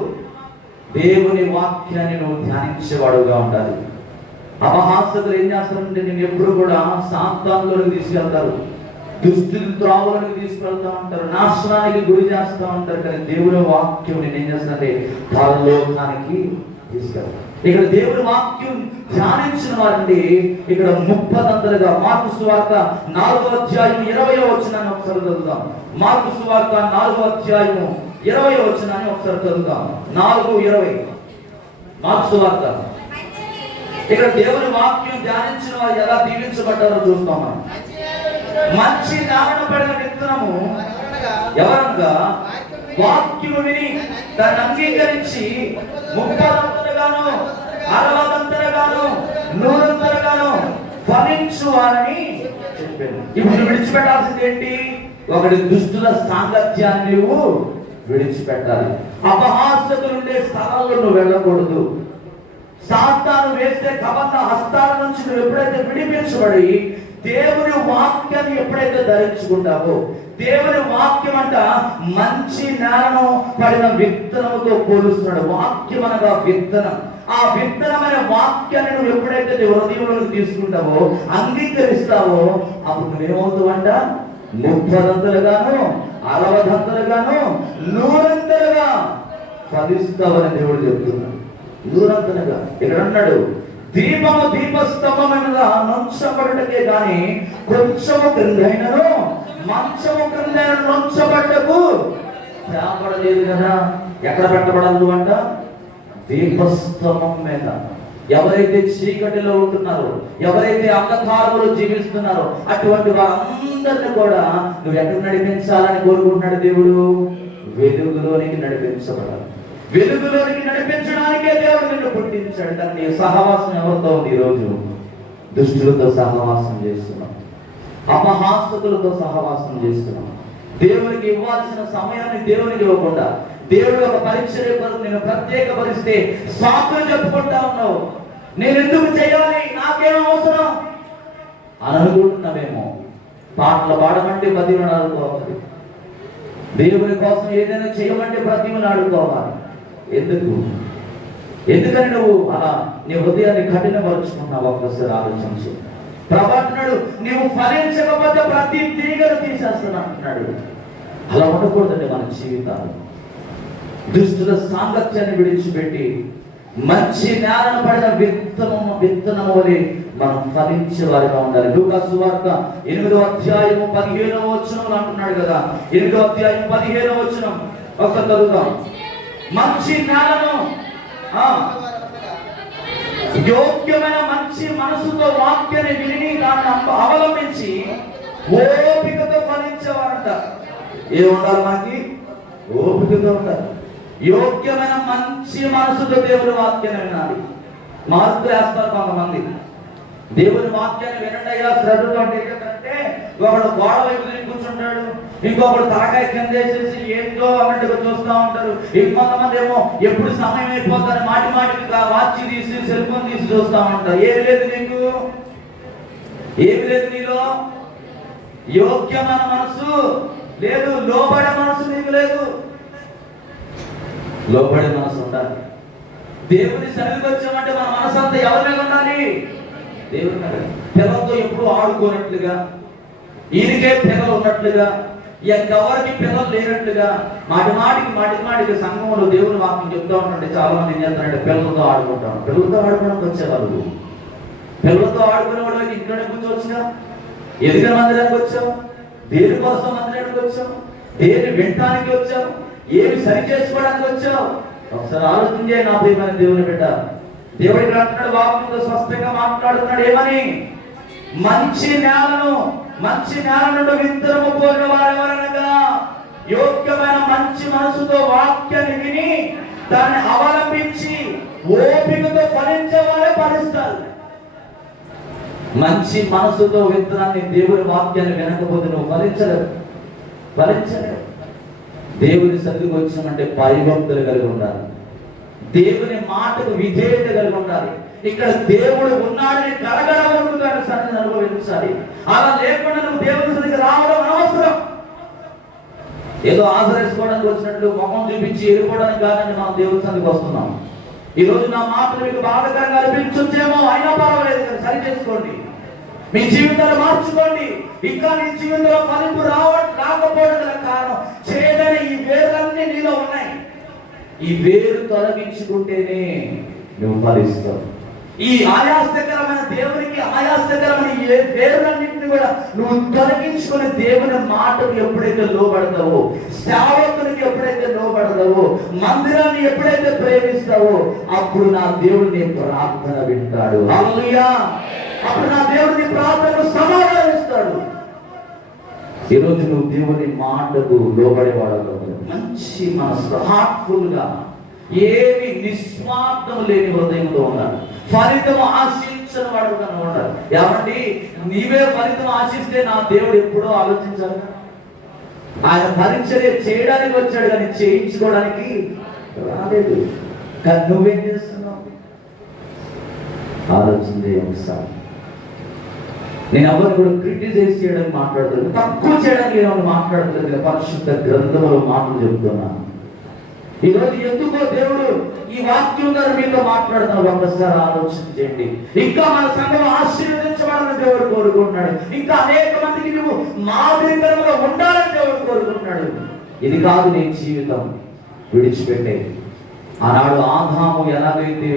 దేవుని వాక్యాన్ని నువ్వు ధ్యానించేవాడుగా ఉండాలి. అపహాసకులు ఏం చేస్తారంటే నేను ఎప్పుడు కూడా సాంతాంలోకి తీసుకెళ్తారు, దుష్టుల త్రావులకు తీసుకెళ్తా ఉంటారు, నాశనానికి గురి చేస్తూ ఉంటారు. కానీ దేవుని వాక్యం నేను ఏం చేస్తానంటే పరలోకానికి తీసుకెళ్తాను. ఇక్కడ దేవుని వాక్యం ధ్యానించిన వారండి ఇక్కడ 30 మార్కు సువార్త 4వ అధ్యాయం 20వ వచనాన్ని ఒకసారి చదువుదాం. మార్కు సువార్త 4వ అధ్యాయం 20వ వచనాన్ని ఒకసారి చదువుదాం. 4:20 మార్క్స్ సువార్త. ఇక్కడ దేవుని వాక్యం ధ్యానించిన వారు ఎలా దీవించబడ్డారో చూస్తాం మనం. మంచి నారణ పడిన విత్తనము ఎవరనగా వాక్యము విని దాన్ని అంగీకరించి 30 60 100 ఫలించు వారని చెప్పాను. ఇప్పుడు విడిచిపెట్టాల్సింది ఏంటి? ఒకటి దుష్టుల సాంగత్యాన్ని నువ్వు విడిచిపెట్టాలి. అపహాస్యతలు ఉండే స్థలాల్లో నువ్వు వెళ్ళకూడదు. సాతాను వేస్తే కబంధ హస్తాల నుంచి నువ్వు ఎప్పుడైతే విడిపించబడి దేవుని వాక్యాన్ని ఎప్పుడైతే ధరించుకుంటావో, దేవుని వాక్యం అంట మంచి నేలను పడిన విత్తనముతో పోలుస్తున్నాడు. వాక్యం అనగా విత్తనం. ఆ విత్తనమైన వాక్యాన్ని నువ్వు ఎప్పుడైతే నీ హృదయంలోకి తీసుకుంటావో, అంగీకరిస్తావో, అప్పుడు నువ్వేమవుతావంట 30 60 100 ఫలిస్తావని దేవుడు చెప్తున్నాడు. 100 ఇక్కడ అన్నాడు, దీపము దీపస్తంభముగా నొంచబడుటకే గాని కొంచెము క్రిందైనను మంచము క్రిందైన నొంచబడ్డకు తేపడలేదు కదా. ఎక్కడ పెట్టబడదు అంట? దీపస్తంభం మీద. ఎవరైతే చీకటిలో ఉంటున్నారో, ఎవరైతే అంధకారంలో జీవిస్తున్నారో అటువంటి వారందరిని కూడా నువ్వు ఎక్కడ నడిపించాలని కోరుకుంటున్నాడు దేవుడు? వెలుగులోనికి నడిపించబడాలి. వెలుగులోనికి నడిపించడానికే దేవుడు నిన్ను పుట్టించాడు. కానీ నీ సహవాసం ఎవరితో ఉంది? ఈరోజు దుష్టులతో సహవాసం చేస్తున్నాం, అపహాస్యతులతో సహవాసం చేస్తున్నాం. దేవునికి ఇవ్వాల్సిన సమయాన్ని దేవునికి ఇవ్వకుండా, దేవుడు ఒక పరిచర్య కొరకు నేను ప్రత్యేకపరిస్తే సాకులు చెప్పుకుంటా ఉన్నావు. నేను ఎందుకు చేయాలి, నాకేం అవసరం అని అనుకుంటున్నావేమో. పాటలు పాడమంటే ప్రతిమను ఆడుకోవాలి, దేవుని కోసం ఏదైనా చేయమంటే ప్రతిమను ఆడుకోవాలి. ఎందుకని నువ్వు అలా నీ హృదయాన్ని కఠినపరుచుకున్నావు? ఒక్కసారి ఆలోచించు. ప్రభు అంటున్నాడు, నీవు ఫలించకపోతే ప్రతి తీగను తీసేస్తాను అంటున్నాడు. అలా ఉండకూడదండి మన జీవితాలు. దుష్టుల సాంగత్యాన్ని విడిచిపెట్టి మంచి నేలను పడిన విత్తనము వలె మనం ఫలించే వారిగా ఉండాలి. లూకా సువార్త 8వ అధ్యాయము 15వ వచనం అంటున్నాడు కదా. 8వ అధ్యాయం 15వ వచనం ఒకసారి చదువుతాం. మంచి నేలను యోగ్యమైన మంచి మనసుతో వాక్యాన్ని విని దాన్ని అవలంబించి ఓపికతో ఫలించేవారంట. ఏముండాలి మనకి? ఓపికతో ఉండాలి. యోగ్యమైన మంచి మనసుతో దేవుని వాక్యాన్ని వినాలి. మార్పు వేస్తారు కొంతమంది. దేవుని వాక్యాన్ని వినండి అయ్యా శ్రద్ధతో అంటే ఏంటంటే, ఒకడు గోడ వైపు తిరిగి కూర్చుంటాడు, ఇంకొకడు తలకాయ కింద వేసేసి ఏంటో అన్నట్టుగా చూస్తూ ఉంటారు. ఇంకొంతమంది ఏమో ఎప్పుడు సమయం అయిపోతారు మాటి మాటికి వాచ్ తీసి సెల్ ఫోన్ తీసి చూస్తూ ఉంటారు. ఏమి లేదు నీకు, ఏమి లేదు నీలో. యోగ్యమైన మనసు లేదు, లోబడే మనసు నీకు లేదు. లోబడే మనసు ఉండాలి. దేవుని సన్నిధికి వచ్చామంటే మన మనసు అంతా ఎవరి మీద ఉండాలి? దేవుని మీద. పిల్లలతో ఎప్పుడు ఆడుకోనట్లుగా, ఈయనకే పిల్లలు ఉన్నట్లుగా, ఎవరికి పిల్లలు లేనట్లుగా, మాటికి సంఘంలో దేవుని వాక్యం చెప్తా ఉంటుంటే చాలా మంది ఏం చేస్తారంటే పిల్లలతో ఆడుకుంటాం. పిల్లలతో ఆడుకోవడానికి వచ్చేవాళ్ళు. పిల్లలతో ఆడుకునేవాడు అయితే ఇంట్లోనే కూర్చోవచ్చుగా. ఎదుగు మందిరానికి వచ్చావు, దేని కోసం మందిరానికి వచ్చావు, దేని వినటానికి వచ్చావు, ఏమి సరి చేసుకోవడానికి వచ్చావు? ఒకసారి ఆలోచన చేయ నా ప్రియమైన దేవుని బిడ్డ. దేవుడు ఇక్కడ అంటున్నాడు, వాక్యంతో స్పష్టంగా మాట్లాడుతున్నాడు. ఏమని? మంచి నేల నుండి విత్తనము పోలిన వారెవరనగా యోగ్యమైన మంచి మనసుతో వాక్యాన్ని విని దాన్ని అవలంబించి ఓపికతో ఫలించే వారే ఫలిస్తారు. మంచి మనసుతో విత్తనాన్ని, దేవుని వాక్యాన్ని వినకపోతే నువ్వు ఫలించలేవు. దేవుని సన్నిధికి వచ్చినామంటే భయభక్తులు కలిగి ఉండాలి. దేవుని మాటకు విధేయత కలిగి ఉండాలి. ఇక్కడ దేవుడు ఉన్నాడని కలగడ వరకు దాని సన్నిధిని అనుభవించాలి. అలా లేకుండా నువ్వు దేవుని సన్నిధికి రావడం అనవసరం. ఏదో ఆశ్రయించుకోవడానికి వచ్చినట్లు ముఖం చూపించి వెళ్ళిపోవడానికి కాదని మనం దేవుని సన్నిధికి వస్తున్నాం. ఈ రోజు నా మాటలు మీకు బాధకరంగా అనిపించొచ్చేమో, అయినా పర్వాలేదు, సరి చేసుకోండి. మీ జీవితాలు మార్చుకోండి. ఇంకా నీ జీవితంలో ఫలింపు రాకపోవడం గల కారణం చేదని ఈ వేర్లన్నీ నీలో ఉన్నాయి. ఈ వేరు తొలగించుకుంటేనే నువ్వు ఫలిస్తావు. ఈ ఆయాసకరమైన దేవునికి ఆయాసకరమైన ఏ పేరులన్నింటినీ కూడా నువ్వు తొలగించుకుని దేవుని మాటకు ఎప్పుడైతే లోబడతావో, సేవకునికి ఎప్పుడైతే లోబడతావో, మందిరాన్ని ఎప్పుడైతే ప్రేమిస్తావో, అప్పుడు నా దేవుడు నీ ప్రార్థన వింటాడు. హల్లెలూయా. అప్పుడు నా దేవుడు నీ ప్రార్థనకు సమాధానిస్తాడు. ఈరోజు నువ్వు దేవుని మాటకు లోబడేవాడు, మంచి మనసు, హార్ట్ఫుల్ గా, ఏమి నిస్వార్థం లేని హృదయంతో ఉన్నాడు. ఫలితం ఆశించని వాడుగా ఉన్నాడు. ఏమండి, నీవే ఫలితం ఆశిస్తే నా దేవుడు ఎప్పుడో ఆలోచించాలి. ఆయన పరిచర్య చేయడానికి వచ్చాడు కానీ చేయించుకోవడానికి రాలేదు. కానీ నువ్వేం చేస్తున్నావు? ఆలోచించే ఒకసారి. నేను ఎవరిని కూడా క్రిటిసైజ్ చేయడానికి మాట్లాడలేదు, తక్కువ చేయడానికి ఏమైనా మాట్లాడలేదు. పరిశుద్ధ గ్రంథంలో మాటలు చెప్తున్నాను. ఈరోజు ఎందుకో దేవుడు ఈ వాక్యం ద్వారా మీతో మాట్లాడుతున్నాడు. ఒక్కసారి ఆలోచించండి. ఇంకా మన సంఘం ఆశీర్వదించబడాలని దేవుడు కోరుకుంటున్నాడు. ఇంకా అనేక మందికి నువ్వు మాదిరికరంగా ఉండాలని దేవుడు కోరుకుంటున్నాడు. ఇది కాదు నీ జీవితం విడిచిపెట్టే. ఆనాడు ఆదాము ఎలాగైతే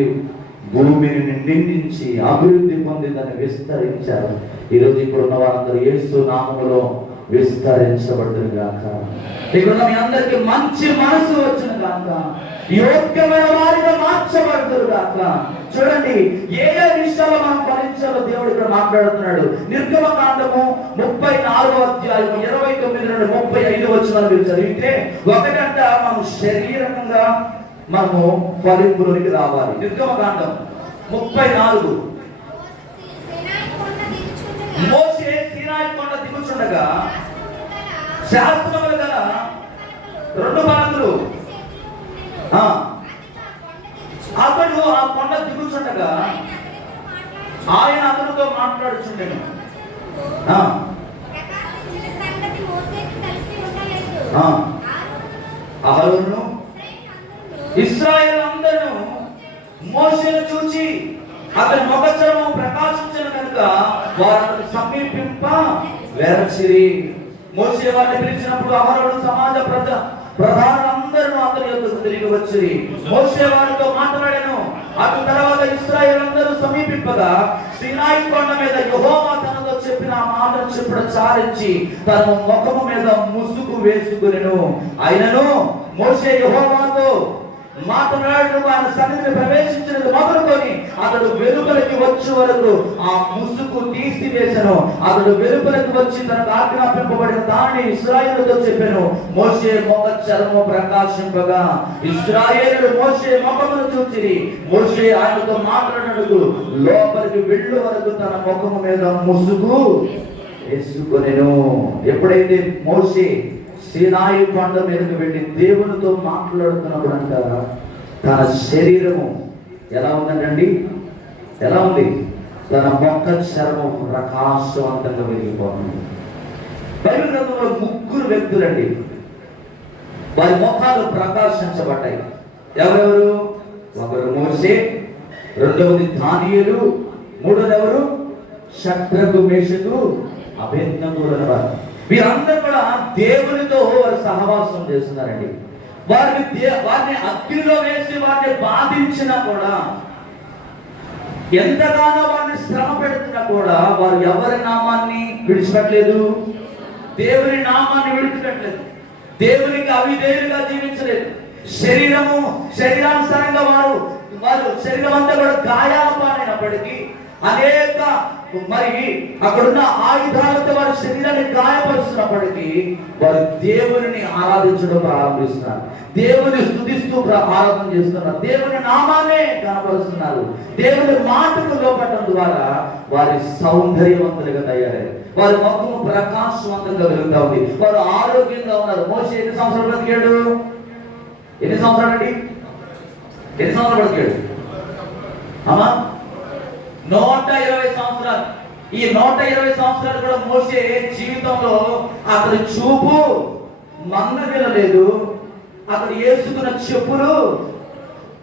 భూమిని నిందించి అభివృద్ధి పొంది దాన్ని విస్తరించారు, ఈరోజు ఇప్పుడున్న వారందరూ యేసు నామములో విస్తరించబడ్డారు గాక. ఇక్కడ మీ అందరికి మంచి మనసు వచ్చిన గాక, యోగ్యమైన వారిగా మార్చబడతారు గాక. చూడండి, ఏ విషయాల్లో మనం ఫలించాలో దేవుడు ఇక్కడ మాట్లాడుతున్నాడు. నిర్గమకాండము 34వ అధ్యాయం 29 నుండి 35 వచనాలు మీరు చదివితే, ఒకటంట మనం శరీరకంగా మనము ఫలింపులోనికి రావాలి. నిర్గమకాండం 34. మోషే సీనాయి కొండ దిగుచుండగా శాస్త్రములు గల 2 పలకలు అతడు ఆ కొండ దిగుచుండగా ఆయన అతనితో మాట్లాడుచుండెను. అహరోను ఇశ్రాయేలు అందరూ మోషేను చూచి అతని ముఖచర్మం ప్రకాశించను కనుక వారు అతను సమీపింప వెరచిరి. మోషే వారిని పిలిచినప్పుడు అహరోను సమాజ ప్రధానులందరూ అతని యొద్దకు తిరిగి వచ్చిరి. మోషే వారితో మాట్లాడాను. అటు తర్వాత ఇశ్రాయేలు అందరూ సమీపింపగా సీనాయి కొండ మీద యెహోవా తనతో చెప్పిన మాటను చెప్పుడు చారించి తన ముఖము మీద ముసుగు వేసుకునెను. అయినను మోషే యెహోవాతో మాట్లాడు ఆయన సన్నిధిని ప్రవేశించినది మొదలుకొని అతడు వెలుపలికి వచ్చే వరకు ఆ ముసుగు తీసివేసను. అతడు వెలుపలికి వచ్చి తనకు ఆజ్ఞాపింపబడిన దానిని ఇశ్రాయేలుతో చెప్పాను. మోషే ముఖ చర్మము ప్రకాశింపగా ఇశ్రాయేలు మోషే ముఖమును చూచిరి. మోషే ఆయనతో మాట్లాడినప్పుడు లోపలికి వెళ్ళు వరకు తన ముఖము మీద ముసుగు వేసుకొనెను. ఎప్పుడైతే మోషే సీనాయి కొండ మీదకి వెళ్ళి దేవునితో మాట్లాడుతున్నప్పుడు అంటారా, తన శరీరము ఎలా ఉందండి? ఎలా ఉంది? తన మొక్క చర్మం ప్రకాశవంతంగా వెలిగిపోతుంది. బైబిల్ గ్రంథంలో 3 వ్యక్తులండి, వారి ముఖాలు ప్రకాశించబడ్డాయి. ఎవరెవరు? ఒకరు మోషే, రెండవది దానియేలు, మూడోది ఎవరు? షద్రకు, మేషకు, అబేద్నెగో అనేవారు. వీరందరూ కూడా దేవునితో వారు సహవాసం చేస్తున్నారండి. వారిని అగ్నిలో వేసి వారిని బాధించినా కూడా, ఎంతగానో వారిని శ్రమ పెడుతున్నా కూడా వారు ఎవరి నామాన్ని విడిచిపెట్టలేదు, దేవుని నామాన్ని విడిచిపెట్టలేదు, దేవునికి అవిధేయులుగా జీవించలేదు. శరీరానుసారంగా వారు శరీరం అంతా కూడా గాయాల పాలైనప్పటికీ అనేక అక్కడున్న ఆయుధాలతో వారి శరీరాన్ని గాయపరుస్తున్నప్పటికీ వారు దేవుని ఆరాధించడం ప్రారంభిస్తున్నారు. దేవుని స్తుతిస్తూ ఆరాధన చేస్తున్నారు. దేవుని నామాన్నే కనపరుస్తున్నారు. దేవుని మాటకు లోపడటం ద్వారా వారి సౌందర్యవంతులుగా తయారయ్యారు. వారి ముఖము ప్రకాశవంతంగా వెలుగుతా ఉంది. వారు ఆరోగ్యంగా ఉన్నారు. మోషే ఎన్ని సంవత్సరాలు బ్రతికాడు? ఎన్ని సంవత్సరాలు అండి? ఎన్ని సంవత్సరాలు బ్రతికాడు? అమ్మా, 120 సంవత్సరాలు. ఈ 120 సంవత్సరాలు కూడా మోషే జీవితంలో అతని చూపు మందగిలలేదు, అతడు వేసుకున్న చెప్పులు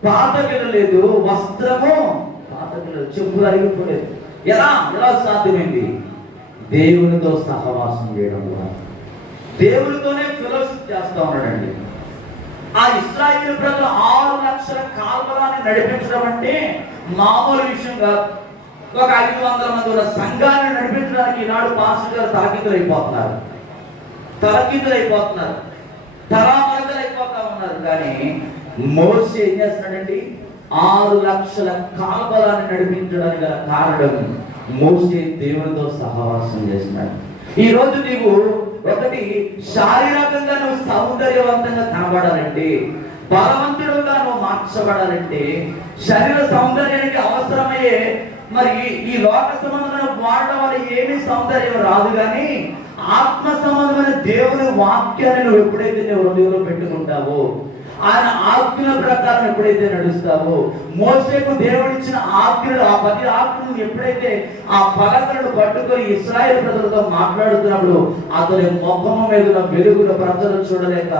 పాతగిలలేదు, వస్త్రము పాతగిలలేదు, చెప్పులు అరిగిపోలేదు. ఎలా సాధ్యమైంది? దేవునితో సహవాసం చేయడం ద్వారా. దేవునితోనే ఫెలోషిప్ చేస్తా ఉన్నాడండి. ఆ ఇశ్రాయేలు ప్రజలు 6 లక్షల కాల్వలాన్ని నడిపించడం అంటే మామూలు విషయం కాదు. ఒక 500 మంది ఉన్న సంఘాన్ని నడిపించడానికి ఈనాడు పాస్టర్ గారు తలకిందులైపోతున్నారు, తరామరదలైపోతా ఉన్నారు. కానీ మోషే ఏం చేస్తున్నాడండి? 6 లక్షల కాల్వలాన్ని నడిపించడానికి గల కారణం మోషే దేవునితో సహవాసం చేస్తున్నాడు. ఈ రోజు నీవు ఒకటి శారీరకంగా నువ్వు సౌందర్యవంతంగా కనబడాలంటే, బలవంతుడుగా నువ్వు మార్చబడాలంటే, శరీర సౌందర్యానికి అవసరమయ్యే మరి ఈ లోక సంబంధమైన వాడడం వల్ల ఏమీ సౌందర్యం రాదు. కానీ ఆత్మ సంబంధమైన దేవుని వాక్యాన్ని నువ్వు ఎప్పుడైతే నీ హృదయంలో పెట్టుకుంటావో, ఆయన ఆజ్ఞల ప్రకారం ఎప్పుడైతే నడుస్తావో, మోషేకు దేవుడిచ్చిన ఆజ్ఞలు, ఆ 10 ఆజ్ఞలు ఎప్పుడైతే ఆ పలకలను పట్టుకొని ఇశ్రాయేలు ప్రజలతో మాట్లాడుతున్నప్పుడు అతని ముఖం మీద వెలుగుల ప్రజలు చూడలేక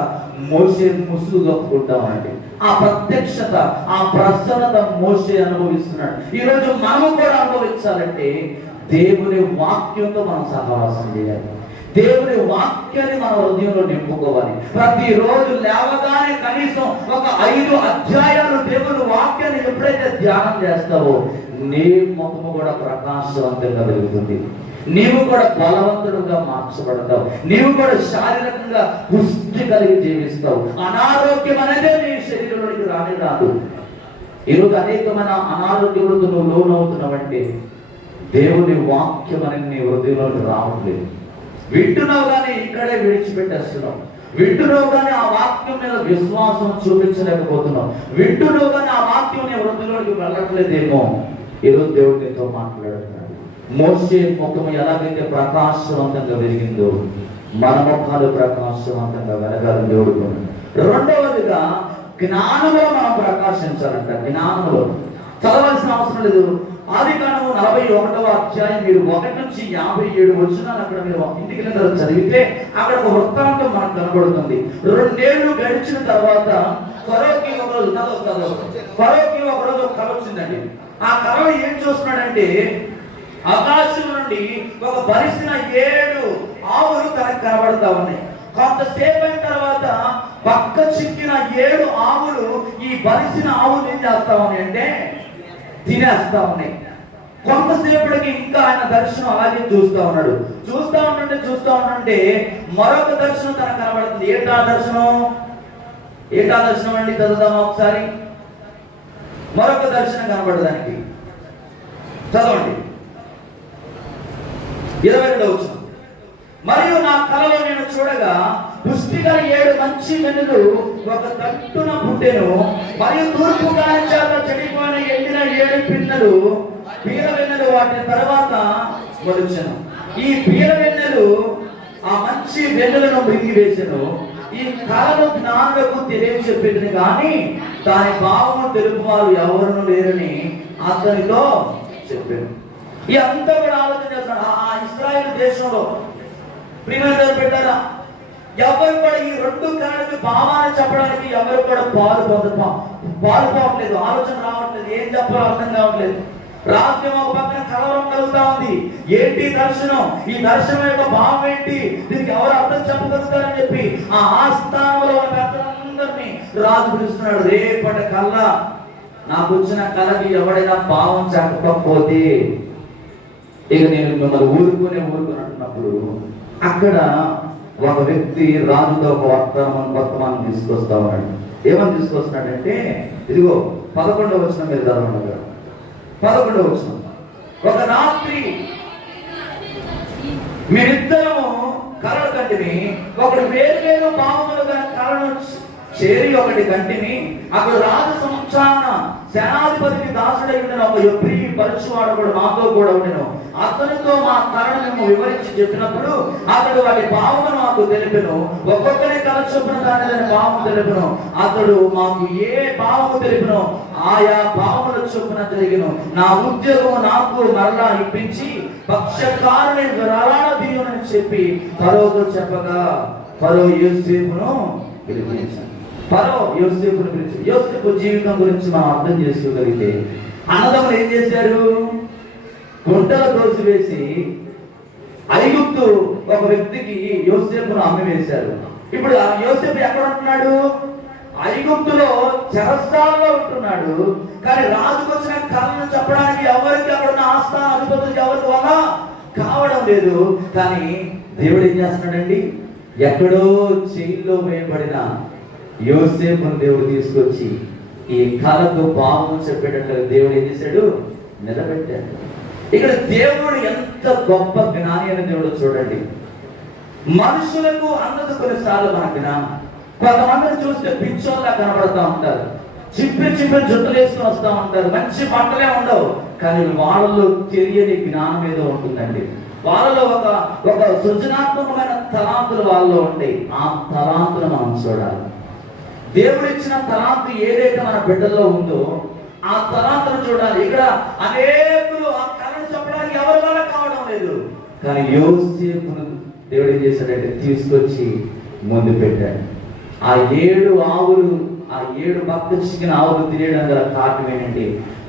మోషే ముసుగు కప్పుకుంటామండి. ఆ ప్రత్యక్షత, ఆ ప్రసన్నత మోషే అనుభవిస్తున్నాడు. ఈరోజు మనము కూడా అనుభవించాలంటే దేవుని వాక్యంతో మనం సహవాసం చేయాలి. దేవుని వాక్యాన్ని మన హృదయంలో నింపుకోవాలి. ప్రతిరోజు లేవగానే కనీసం ఒక 5 అధ్యాయాలు దేవుని వాక్యాన్ని ఎప్పుడైతే ధ్యానం చేస్తావో నీ ముఖము కూడా ప్రకాశవంతంగా వెలుగుతుంది. నీవు కూడా బలవంతుడుగా మార్చబడతావు. నీవు కూడా శారీరకంగా పుష్టి కలిగి జీవిస్తావు. అనారోగ్యం అనేది నీ శరీరంలోకి రాదు. ఈరోజు అనేకమైన అనారోగ్యములతో నువ్వు లోనవుతున్నావంటే దేవుని వాక్యం అనేది నీ హృదయంలోకి రావట్లేదు. వింటున్నావు కానీ ఇక్కడే విడిచిపెట్టేస్తున్నావు. వింటున్నావు కానీ ఆ వాక్యం మీద విశ్వాసం చూపించలేకపోతున్నావు. వింటున్నావు కానీ ఆ వాక్యం నీ హృదయంలోకి వెళ్ళట్లేదేమో. ఈరోజు దేవుడు నీతో మాట్లాడుతున్నాడు. మోషే ముఖము ఎలాగైతే ప్రకాశవంతంగా వెలిగిందో మన ముఖాలు ప్రకాశవంతంగా వెలగాలని దేవుడు. రెండవదిగా జ్ఞానంలో మనం ప్రకాశించాలంట. జ్ఞానంలో చదవాల్సిన అవసరం లేదు. ఆదికాండము 41వ అధ్యాయం మీరు 1 నుంచి 57 వచనాలు అక్కడ మీరు ఇంటికి చదివితే అక్కడ ఒక వృత్తాంతం మనకు కనబడుతుంది. 2 ఏళ్ళు గడిచిన తర్వాత ఫరోకి ఒక రోజు కల వచ్చిందండి. ఆ కళ ఏం చూస్తున్నాడంటే ఆకాశం నుండి ఒక బలిసిన 7 ఆవులు తనకు కనబడతా ఉన్నాయి. కొంతసేపు అయిన తర్వాత పక్క చిక్కిన 7 ఆవులు ఈ బలిసిన ఆవులు ఏం చేస్తా ఉన్నాయి అంటే తినేస్తా ఉన్నాయి. కొంతసేపటికి ఇంకా ఆయన దర్శనం అలాగే చూస్తూ ఉంటుంటే మరొక దర్శనం తనకు కనబడుతుంది. ఏటా దర్శనం అండి? చదువుదామా ఒకసారి. మరొక దర్శనం కనబడడానికి చదవండి 22వ వచనం. మరియు నా కలలో నేను చూడగా పుష్టిగా 7 మంచి వెన్నులు ఒక తట్టున పుట్టెను. మరియు తూర్పు గాలి చేత చెడిపోయిన ఎండిన 7 పిన్నలు పీల వెన్నెలు వాటి తర్వాత మొలిచెను. ఈ పీల వెన్నెలు ఆ మంచి వెన్నులను మృంగివేసెను. ఈ కళను జ్ఞానులకు తెలియచెప్పింది కానీ దాని భావము తెలుపు వారు ఎవరు లేరని అతనితో చెప్పాను. ఈ అంతా కూడా ఆలోచన చేస్తాడు. ఆ ఇశ్రాయేలు దేశంలో ప్రియమైన పెట్టారా, ఎవరు కూడా ఈ 2 కళలకి భావాన్ని చెప్పడానికి ఎవరు కూడా పాల్పోవట్లేదు. ఆలోచన రావట్లేదు. ఏం చెప్పాలో అర్థం కావట్లేదు. రాజ్యం ఒక పక్కన కలవరం కలుగుతా ఉంది. ఏంటి దర్శనం? ఈ దర్శనం యొక్క భావం ఏంటి? దీనికి ఎవరు అర్థం చెప్పగలుగుతారని చెప్పి ఆ ఆస్థానంలో ఉన్న పెద్దలందరినీ రాజు పిలుస్తున్నాడు. రేపటి కల్లా నాకు వచ్చిన కళకి ఎవడైనా భావం చెప్పకపోతే ఇక నేను మిమ్మల్ని ఊరుకున్నప్పుడు అక్కడ ఒక వ్యక్తి రాజుతో ఒక వర్తమానం తీసుకొస్తా ఉన్నాడు. ఏమని తీసుకొస్తున్నాడంటే ఇదిగో 11వ వచనం మీద చదవండి. 11వ వచనం. ఒక రాత్రి మీరిద్దరము కలలు కంటిని, ఒకటి వేరు భావములుగా కలను చేరి ఒకటి కంటిని. అక్కడ రాజు సంస్థాన సేనాధిపతికి దాసుడై ఉండిన ఒక ఎబ్రీ పరుచువాడు కూడా మాతో కూడా ఉండెను. అతనితో మా కళను మేము వివరించి చెప్పినప్పుడు అతడు వాటి భావమును మాకు తెలిపెను. ఒక్కొక్కరి కళ చొప్పున దాని భావము తెలిపెను. అతడు మాకు ఏ భావము తెలిపెనో ఆయా భావముల చొప్పున జరిగిన. నా ఉద్యోగము నాకు మరలా ఇప్పించి పక్షకారుని విరాళదీయునని చెప్పి ఫరోతో చెప్పగా ఫరో యోసేపును పిలిపించాడు. ఫరో యోసేపును పిలిచి యోసేపు జీవితం గురించి మనం అర్థం చేసుకోగలిగితే అన్నదమ్ములు ఏం చేశారు? గుంటలు దోసివేసి ఐగుప్తు ఒక వ్యక్తికి యోసేపును అమ్మివేశారు. ఇప్పుడు యోసేపు ఎక్కడ ఉంటున్నాడు? ఐగుప్తులో చెరసాలలో ఉంటున్నాడు. కానీ రాజుకు వచ్చిన కళను చెప్పడానికి ఎవరికి అక్కడ ఉన్న ఆస్థాన అధిపతులు ఎవరికి వల్ల కావడం లేదు. కానీ దేవుడు ఏం చేస్తున్నాడండి, ఎక్కడో జైల్లో వేయబడిన యోసేపును దేవుడు తీసుకొచ్చి ఈ కళకు భావం చెప్పేటట్లుగా దేవుడు ఏం చేశాడు, నిలబెట్టాడు. ఇక్కడ దేవుడు ఎంత గొప్ప జ్ఞాని అని దేవుడు చూడండి. మనుషులకు అందదు కొన్నిసార్లు మన జ్ఞానం. కొంతమందిని చూస్తే పిచ్చోళ్ళ కనబడతా ఉంటారు, చిప్పి జుట్టులు వేసుకుని వస్తూ ఉంటారు, మంచి బట్టలే ఉండవు, కానీ వాళ్ళలో తెలియని జ్ఞానం ఏదో ఉంటుందండి. వాళ్ళలో ఒక సృజనాత్మకమైన తలాంతులు వాళ్ళలో ఉంటాయి. ఆ తలాంతులు మనం చూడాలి. దేవుడు ఇచ్చిన తలాంతు ఏదైతే మన బిడ్డల్లో ఉందో ఆ తలాంతును చూడాలి. ఇక్కడ అనేకులు ఆ కళను చెప్పడానికి ఎవరి వల్ల కావడం లేదు. కానీ యోసేపును దేవుడు ఏం చేశాడంటే తీసుకొచ్చి ముందు పెట్టాడు. ఆ 7 ఆవులు, ఆ 7 భక్తికి ఆవులు తినేయడం గల కారణం ఏంటంటే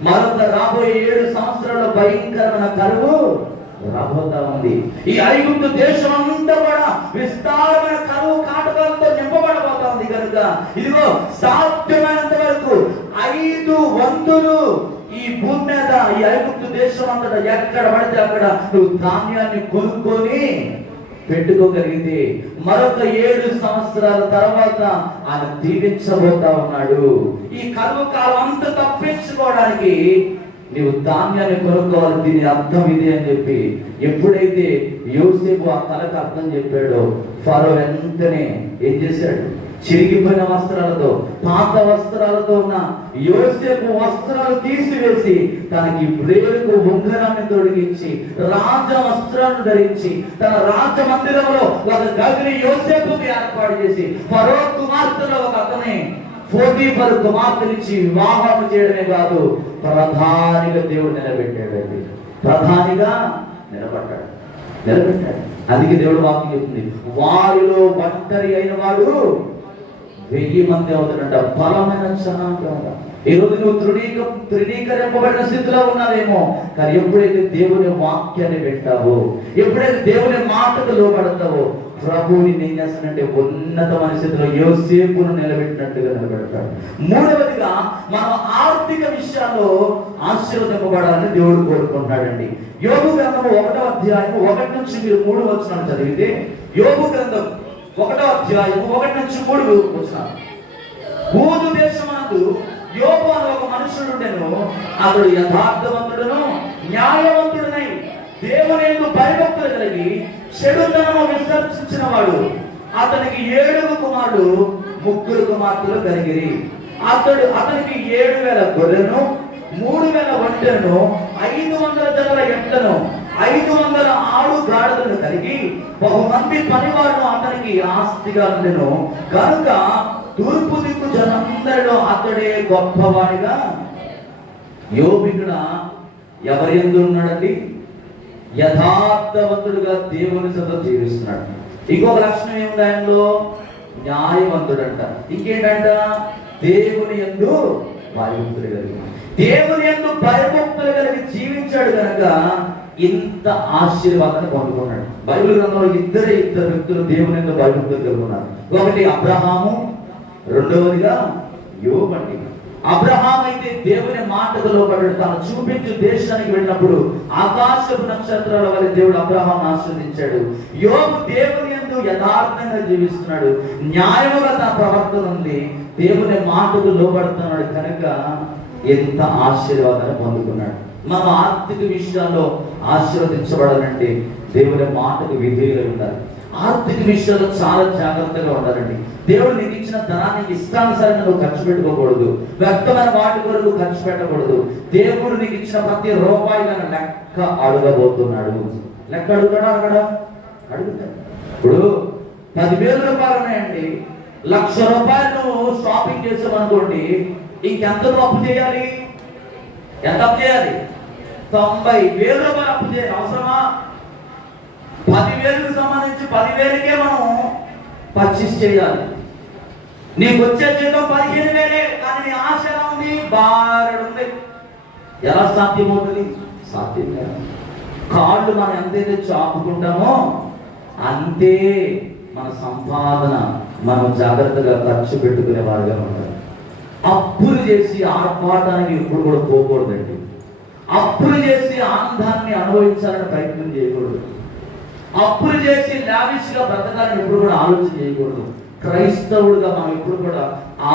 మరొక రాబోయే 7 సంవత్సరాల భయంకరమైన కరువు రాబోతా ఉంది. ఈ ఐగుప్తు దేశం అంతా కూడా విస్తారమైన కరువు కాటకాలతో నింపబడబోతా ఉంది. కనుక ఇదిగో సాధ్యమైనంత వరకు 5 వంతులు ఈ భూమి మీద ఈ ఐగుప్తు దేశం అంతటా ఎక్కడ పడితే అక్కడ నువ్వు ధాన్యాన్ని కొనుక్కొని పెట్టుకోగలిగితే మరొక 7 సంవత్సరాల తర్వాత ఆయన దీవించబోతా ఉన్నాడు. ఈ కరువు కాలం అంతా తప్పించుకోవడానికి నీవు ధాన్యాన్ని కొనుక్కోవాలి. దీని అర్థం ఇది అని చెప్పి ఎప్పుడైతే యోసేపు ఆ కళకు అర్థం చెప్పాడో ఫరో వెంటనే ఏం చేశాడు, చిరిగిపోయిన వస్త్రాలతో, పాత వస్త్రాలతో ఉన్న యోసేపు వస్త్రాలు తీసివేసి తనకి బ్రేలుకు ఉంగరాన్ని తొడిగించి రాజ వస్త్రాలను ధరించి తన రాజ మందిరంలో ఒక గదిని యోసేపుకి ఏర్పాటు చేసి ఫరో కుమార్తెలో ఒక అతని పోతీఫరు కుమార్తెనిచ్చి వివాహం చేయడమే కాదు, ప్రధానిగా దేవుడు నిలబెట్టాడండి. ప్రధానిగా నిలబెట్టాడు. అందుకే దేవుడు వాక్యం చెప్తుంది, వారిలో ఒంటరి అయిన వాడు 1000 మంది అవుతాడంట. బలమైన జనాంగంగా. ఈ రోజు నువ్వు తృణీకరింపబడిన స్థితిలో ఉన్నావేమో, కానీ ఎప్పుడైతే దేవుని వాక్యాన్ని వింటావో, ఎప్పుడైతే దేవుని మాటకు లోబడతావో ప్రభువుని ఏం చేస్తానంటే ఉన్నతమైన స్థితిలో యోసేపును నిలబెట్టినట్టుగా నిలబెడతాడు. మూడవదిగా మనం ఆర్థిక విషయాల్లో ఆశీర్వదింపబడాలని దేవుడు కోరుకుంటాడండి. యోబు గ్రంథము 1వ అధ్యాయము 1 నుంచి మీరు 3 వచనాలు చదివితే, యోబు గ్రంథం 1వ అధ్యాయము 1 నుంచి 3 వచనాలు. ఊదు దేశమందు యోబు అనే ఒక మనుషుడు ఉండెను. అతడు యథార్థవంతుడును న్యాయవంతుడునై దేవుని యందు భయభక్తులు కలిగి చెడుతనము విసర్జించిన వాడు. అతనికి 7 కుమారులు 3 కుమార్తెలు కలిగిరి. అతనికి 7,000 గొర్రెను, 3,000 ఒంటెలను, 500 జతల ఎడ్లను, 500 ఆడు గాడిదలను కలిగి బహుమంది పనివారును అతనికి ఆస్తిగా ఉండెను. కనుక తూర్పు దిక్కు జనందరిలో అతడే గొప్పవాడిగా. యోబు ఇక్కడ ఎవరి యందు ఉన్నాడండి? యథార్థవంతుడుగా దేవుని సొంత జీవిస్తున్నాడు. ఇంకొక లక్షణం ఏముంది ఆయనలో? న్యాయవంతుడంట. ఇంకేంటంట? దేవుని యందు భయభక్తులు కలిగి, దేవుని యందు భయభక్తులు కలిగి జీవించాడు కనుక ఇంత ఆశీర్వాదాన్ని పొందుకున్నాడు. బైబిల్ గ్రంథంలో ఇద్దరు వ్యక్తులు దేవుని యందు భయభక్తులు కలిగి ఉన్నారు. ఒకటి అబ్రహాము, రెండవదిగా యోబు అండి. అబ్రహాం అయితే దేవుని మాటకు లోబడ్డాడు. తాను చూపించు దేశానికి వెళ్ళినప్పుడు ఆకాశపు నక్షత్రాల వల్ల దేవుడు అబ్రహాంను ఆశీర్వదించాడు. యోబు దేవుని యందు యథార్థంగా జీవిస్తున్నాడు. న్యాయముగా తన ప్రవర్తన ఉంది. దేవుని మాటకు లోబడుతున్నాడు కనుక ఎంత ఆశీర్వాదాన్ని పొందుకున్నాడు. మనం ఆర్థిక విషయాల్లో ఆశీర్వదించబడాలంటే దేవుని మాటకు విధేయులు ఉండాలి. ఆర్థిక విషయాల్లో చాలా జాగ్రత్తగా ఉండాలండి. దేవుడు నీకు ఇచ్చిన ధనాన్ని ఇష్టానుసారంగా నువ్వు ఖర్చు పెట్టుకోకూడదు. వ్యక్తమైన వాటి కొరకు ఖర్చు పెట్టకూడదు. దేవుడు నీకు ఇచ్చిన ప్రతి రూపాయిలను లెక్క అడగబోతున్నాడు. లెక్క అడుగుతాడా? అడుగుతాడు. ఇప్పుడు 10,000 రూపాయలు ఉన్నాయండి. 1,00,000 రూపాయలు నువ్వు షాపింగ్ చేసామనుకోండి, ఇంకెంత అప్పు చేయాలి? ఎంత అప్పు చేయాలి? 90,000 రూపాయలు అప్పు చేయాలి. అవసరమా? 10,000కు సంబంధించి 10,000కే మనం పర్చేస్ చేయాలి. నీకు వచ్చే జీతం 15,000, కానీ నీ ఆశ ఎలా ఉంది? బారుంది. ఎలా సాధ్యమవుతుంది? సాధ్యం కాదు. కాళ్ళు మనం ఎంతైతే చాపుకుంటామో అంతే మన సంపాదన మనం జాగ్రత్తగా ఖర్చు పెట్టుకునే వారుగా ఉండాలి. అప్పులు చేసి ఆర్పాటానికి ఎప్పుడు కూడా పోకూడదండి. అప్పులు చేసి ఆనందాన్ని అనుభవించాలని ప్రయత్నం చేయకూడదు. అప్పులు చేసి లావిష్గా బ్రతకాలని ఎప్పుడు కూడా ఆలోచన చేయకూడదు. క్రైస్తవుడిగా మనం ఎప్పుడు కూడా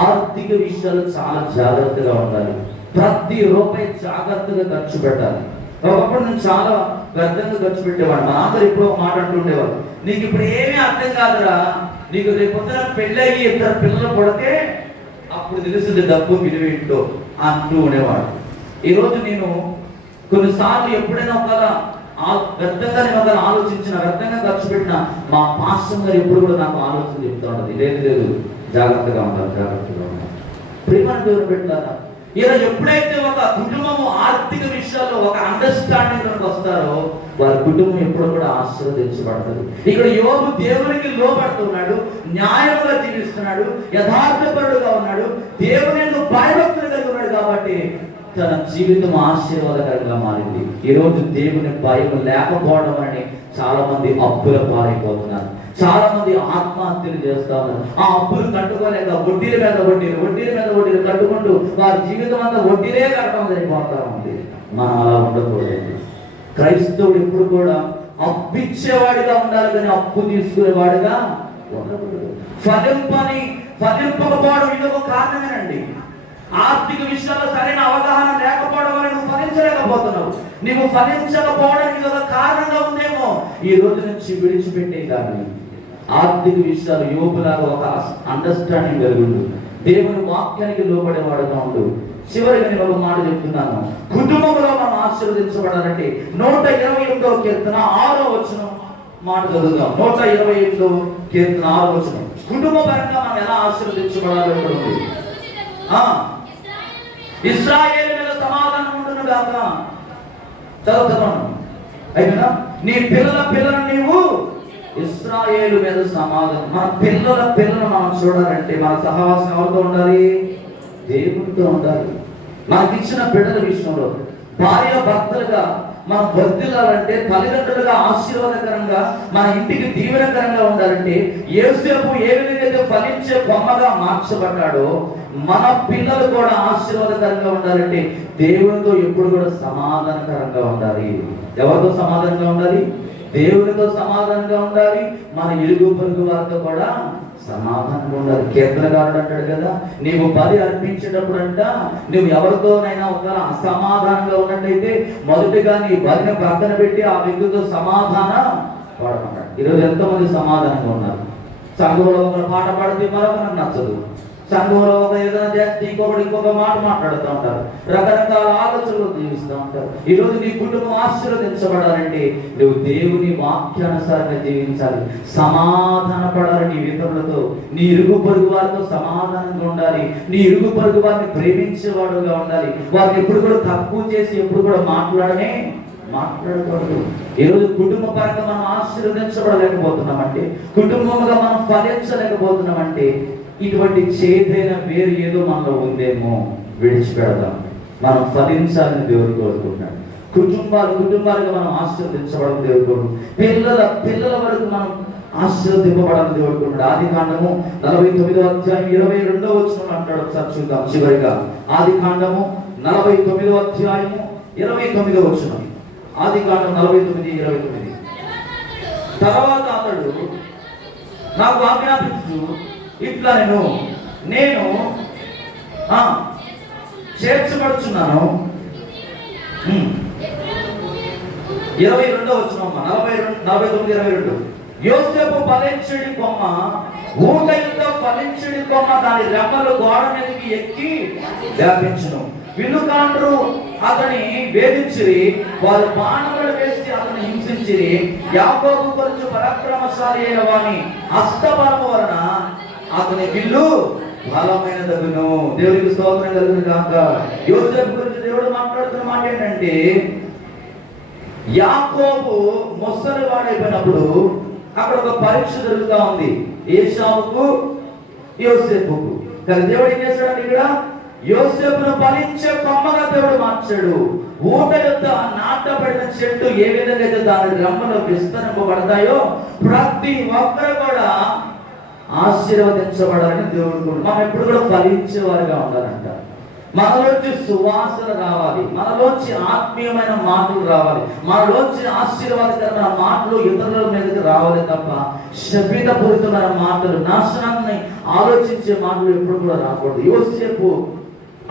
ఆర్థిక విషయాలు చాలా జాగ్రత్తగా ఉండాలి. ప్రతి రూపాయి జాగ్రత్తగా ఖర్చు పెట్టాలి. ఒకప్పుడు నేను చాలా వ్యర్థంగా ఖర్చు పెట్టేవాడు. మా అందరూ ఎప్పుడో మాట అంటుండేవాడు, నీకు ఇప్పుడు ఏమీ అర్థం కాదురా, నీకు రేపు పొద్దున పెళ్ళయ్యి 2 పిల్లలు పుడితే అప్పుడు తెలుస్తుంది డబ్బు విలువ ఏంటో అంటూ ఉండేవాడు. ఈరోజు నేను కొన్నిసార్లు ఎప్పుడైనా వ్యర్థంగా నేను ఒక ఆలోచించిన, వ్యర్థంగా ఖర్చు పెట్టిన మా పాస్టర్ గారు ఎప్పుడు కూడా నాకు ఆలోచన చెప్తూ ఉంటుంది, లేదు జాగ్రత్తగా ఉండాలి, జాగ్రత్తగా ఉండాలి. ప్రేమను దేవుడు పెట్టారా? ఇలా ఎప్పుడైతే ఒక కుటుంబము ఆర్థిక విషయాల్లో ఒక అండర్స్టాండింగ్ వస్తారో వారి కుటుంబం ఎప్పుడు కూడా ఆశీర్వదించబడతారు. ఇక్కడ యోబు దేవునికి లోబడుతున్నాడు, న్యాయంగా జీవిస్తున్నాడు, యథార్థపరుడుగా ఉన్నాడు, దేవుని భయభక్తులు కలిగి ఉన్నాడు. కాబట్టి తన జీవితం ఆశీర్వాదకరంగా మారింది. ఈరోజు దేవుని భయం లేకపోవడం అని చాలా మంది అప్పుల పారైపోతున్నారు. చాలా మంది ఆత్మహత్యలు చేస్తా ఉన్నారు. ఆ అప్పులు కట్టుకోలేక వడ్డీల మీద వడ్డీలు కట్టుకుంటూ వారి జీవితం అంతా వడ్డీలే కట్టడం జరిగిపోతా ఉంది. మనం అలా ఉండకూడదు. క్రైస్తవుడు ఎప్పుడు కూడా అప్పిచ్చేవాడిగా ఉండాలి, కానీ అప్పు తీసుకునేవాడిగా ఉండకూడదు. ఫలింపకపోవడం ఇది ఒక కారణమేనండి. ఆర్థిక విషయాల్లో సరైన అవగాహన లేకపోవడం వల్ల నువ్వు ఫలించలేకపోతున్నావు. నువ్వు ఫలించకపోవడానికి ఒక కారణంగా ఉందేమో. ఈ రోజు నుంచి విడిచిపెట్టే కానీ ఆర్థిక విషయాలు యోబులాగా ఒక అండర్స్టాండింగ్ కలిగి ఉండు. దేవుని వాక్యానికి లోబడేవాడుగా ఉండు. చివరిగా నేను ఒక మాట చెప్తున్నాను. కుటుంబంలో మనం ఆశీర్వదించబడాలంటే 128వ కీర్తన 6వ వచనం మాట చదువుదాం. 128వ కీర్తన 6వ వచనం. కుటుంబ పరంగా మనం ఎలా ఆశీర్వదించబడాలో ఇక్కడ ఉంది. ఇశ్రాయేలు మీద సమాధానం ఉండును గాక. చదువుతున్నాను అయినా నీ పిల్లల నీవు ఇశ్రాయేలు మీద సమాధానం. మన పిల్లలను మనం చూడాలంటే మన సహవాసం ఎవరితో ఉండాలి? దేవునితో ఉండాలి. మనకిచ్చిన బిడ్డల విషయంలో భార్య భర్తలుగా మనం వర్ధిల్లాలంటే, తల్లిదండ్రులుగా ఆశీర్వాదకరంగా మన ఇంటికి దీవెనకరంగా ఉండాలంటే, యోసేపు ఏ విధంగా ఫలించే బొమ్మగా మార్చబడ్డాడో మన పిల్లలు కూడా ఆశీర్వాదకరంగా ఉండాలంటే దేవునితో ఎప్పుడు కూడా సమాధానకరంగా ఉండాలి. ఎవరితో సమాధానంగా ఉండాలి? దేవునితో సమాధానంగా ఉండాలి. మన ఇరుగు పొరుగు వారితో కూడా సమాధానంగా ఉండాలి. కీర్తనకారుడు అంటాడు కదా, నీవు బలి అర్పించేటప్పుడు అంట నువ్వు ఎవరితోనైనా ఒక అసమాధానంగా ఉన్నట్టయితే మొదటిగా నీ బలిని పక్కన పెట్టి ఆ వ్యక్తితో సమాధాన పడమన్నాడు. ఈరోజు ఎంతో మంది సమాధానంగా ఉన్నారు. సంఘంలో ఒక పాట పాడితే మరొకరికి నచ్చదు. సంఘంలో ఒక ఏదైనా చేస్తే ఇంకొక మాట మాట్లాడుతూ ఉంటారు. రకరకాల ఆలోచనలు జీవిస్తూ ఉంటారు. ఈరోజు నీ కుటుంబం ఆశీర్వదించబడాలంటే నువ్వు దేవుని వాక్యానుసారంగా జీవించాలి. సమాధాన పడాలి. నీ ఇతరులతో, నీ ఇరుగు పొరుగు వారితో సమాధానంగా ఉండాలి. నీ ఇరుగు పొరుగు వారిని ప్రేమించేవాడుగా ఉండాలి. వారిని ఎప్పుడు కూడా తక్కువ చేసి ఎప్పుడు కూడా మాట్లాడకూడదు. ఈరోజు కుటుంబ పరంగా మనం ఆశీర్వదించబడలేకపోతున్నామంటే, కుటుంబంగా మనం ఫలించలేకపోతున్నామంటే ఇటువంటి చేదైన వేరు ఏదో మనలో ఉందేమో. విడిచిపెడదాం. మనం ఫలించాలని దేవుడు కోరుకుంటున్నాడు. కుటుంబాలుగా మనం ఆశీర్వదించబడాలని దేవుడు కోరుకుంటున్నాడు. పిల్లల వరకు మనం ఆశీర్వదింపబడాలని దేవుడు కోరుకుంటున్నాడు. ఆదికాండము 49వ అధ్యాయం 22వ వచనం అంటాడు. ఒకసారి చూద్దాం చివరిగా. ఆదికాండము 49వ అధ్యాయము 29వ వచనం. ఆదికాండం 49:29. తర్వాత అతడు నాకు ఆజ్ఞాపించు, ఇట్లా నేను చేర్చబడుచున్నాను. 22వ వచనం 49:22. యోసేపు ఫలించుడి కొమ్మ, ఊటయుత ఫలించుడి కొమ్మ దాని రెమ్మలు గోడ మీదకి ఎక్కి వ్యాపించును. విలుకాండ్రు అతని వేధించిరి, వారు బాణములు వేసి అతను హింసించిరి. యాకోబు కొరకు పరాక్రమశాలి అయిన వాని హస్తబలము వలన అతని విల్లు బలమైన తగును. దేవుడికి స్తోత్రం కలుగును గాక. యోసేపు గురించి దేవుడు మాట్లాడుతున్న మాట ఏంటంటే, యాకోబు ముసలి వాడైపోయినప్పుడు అక్కడ ఒక పరీక్ష జరుగుతూ ఉంది. ఏశావుకు యోసేపుకు. కానీ దేవుడు ఏం చేస్తాడంటే ఇక్కడ యోసేపును ఫలించే కొమ్మగా దేవుడు మార్చాడు. ఊట యొక్క నాటబడిన చెట్టు ఏ విధంగా అయితే దాని రెమ్మలు విస్తరింపబడతాయో ప్రతి ఒక్కరు కూడా ఆశీర్వదించబడాలని దేవుడు. మనం ఎప్పుడు కూడా ఫలించే వారిగా ఉండాలంట. మనలోంచి సువాసన రావాలి, మనలోంచి ఆత్మీయమైన మాటలు రావాలి, మనలోంచి ఆశీర్వాదకరమైన మాటలు ఇతరుల మీదకి రావాలి తప్ప శపితపూరితమైన మాటలు, నాశనాన్ని ఆలోచించే మాటలు ఎప్పుడు కూడా రాకూడదు. యోసేపు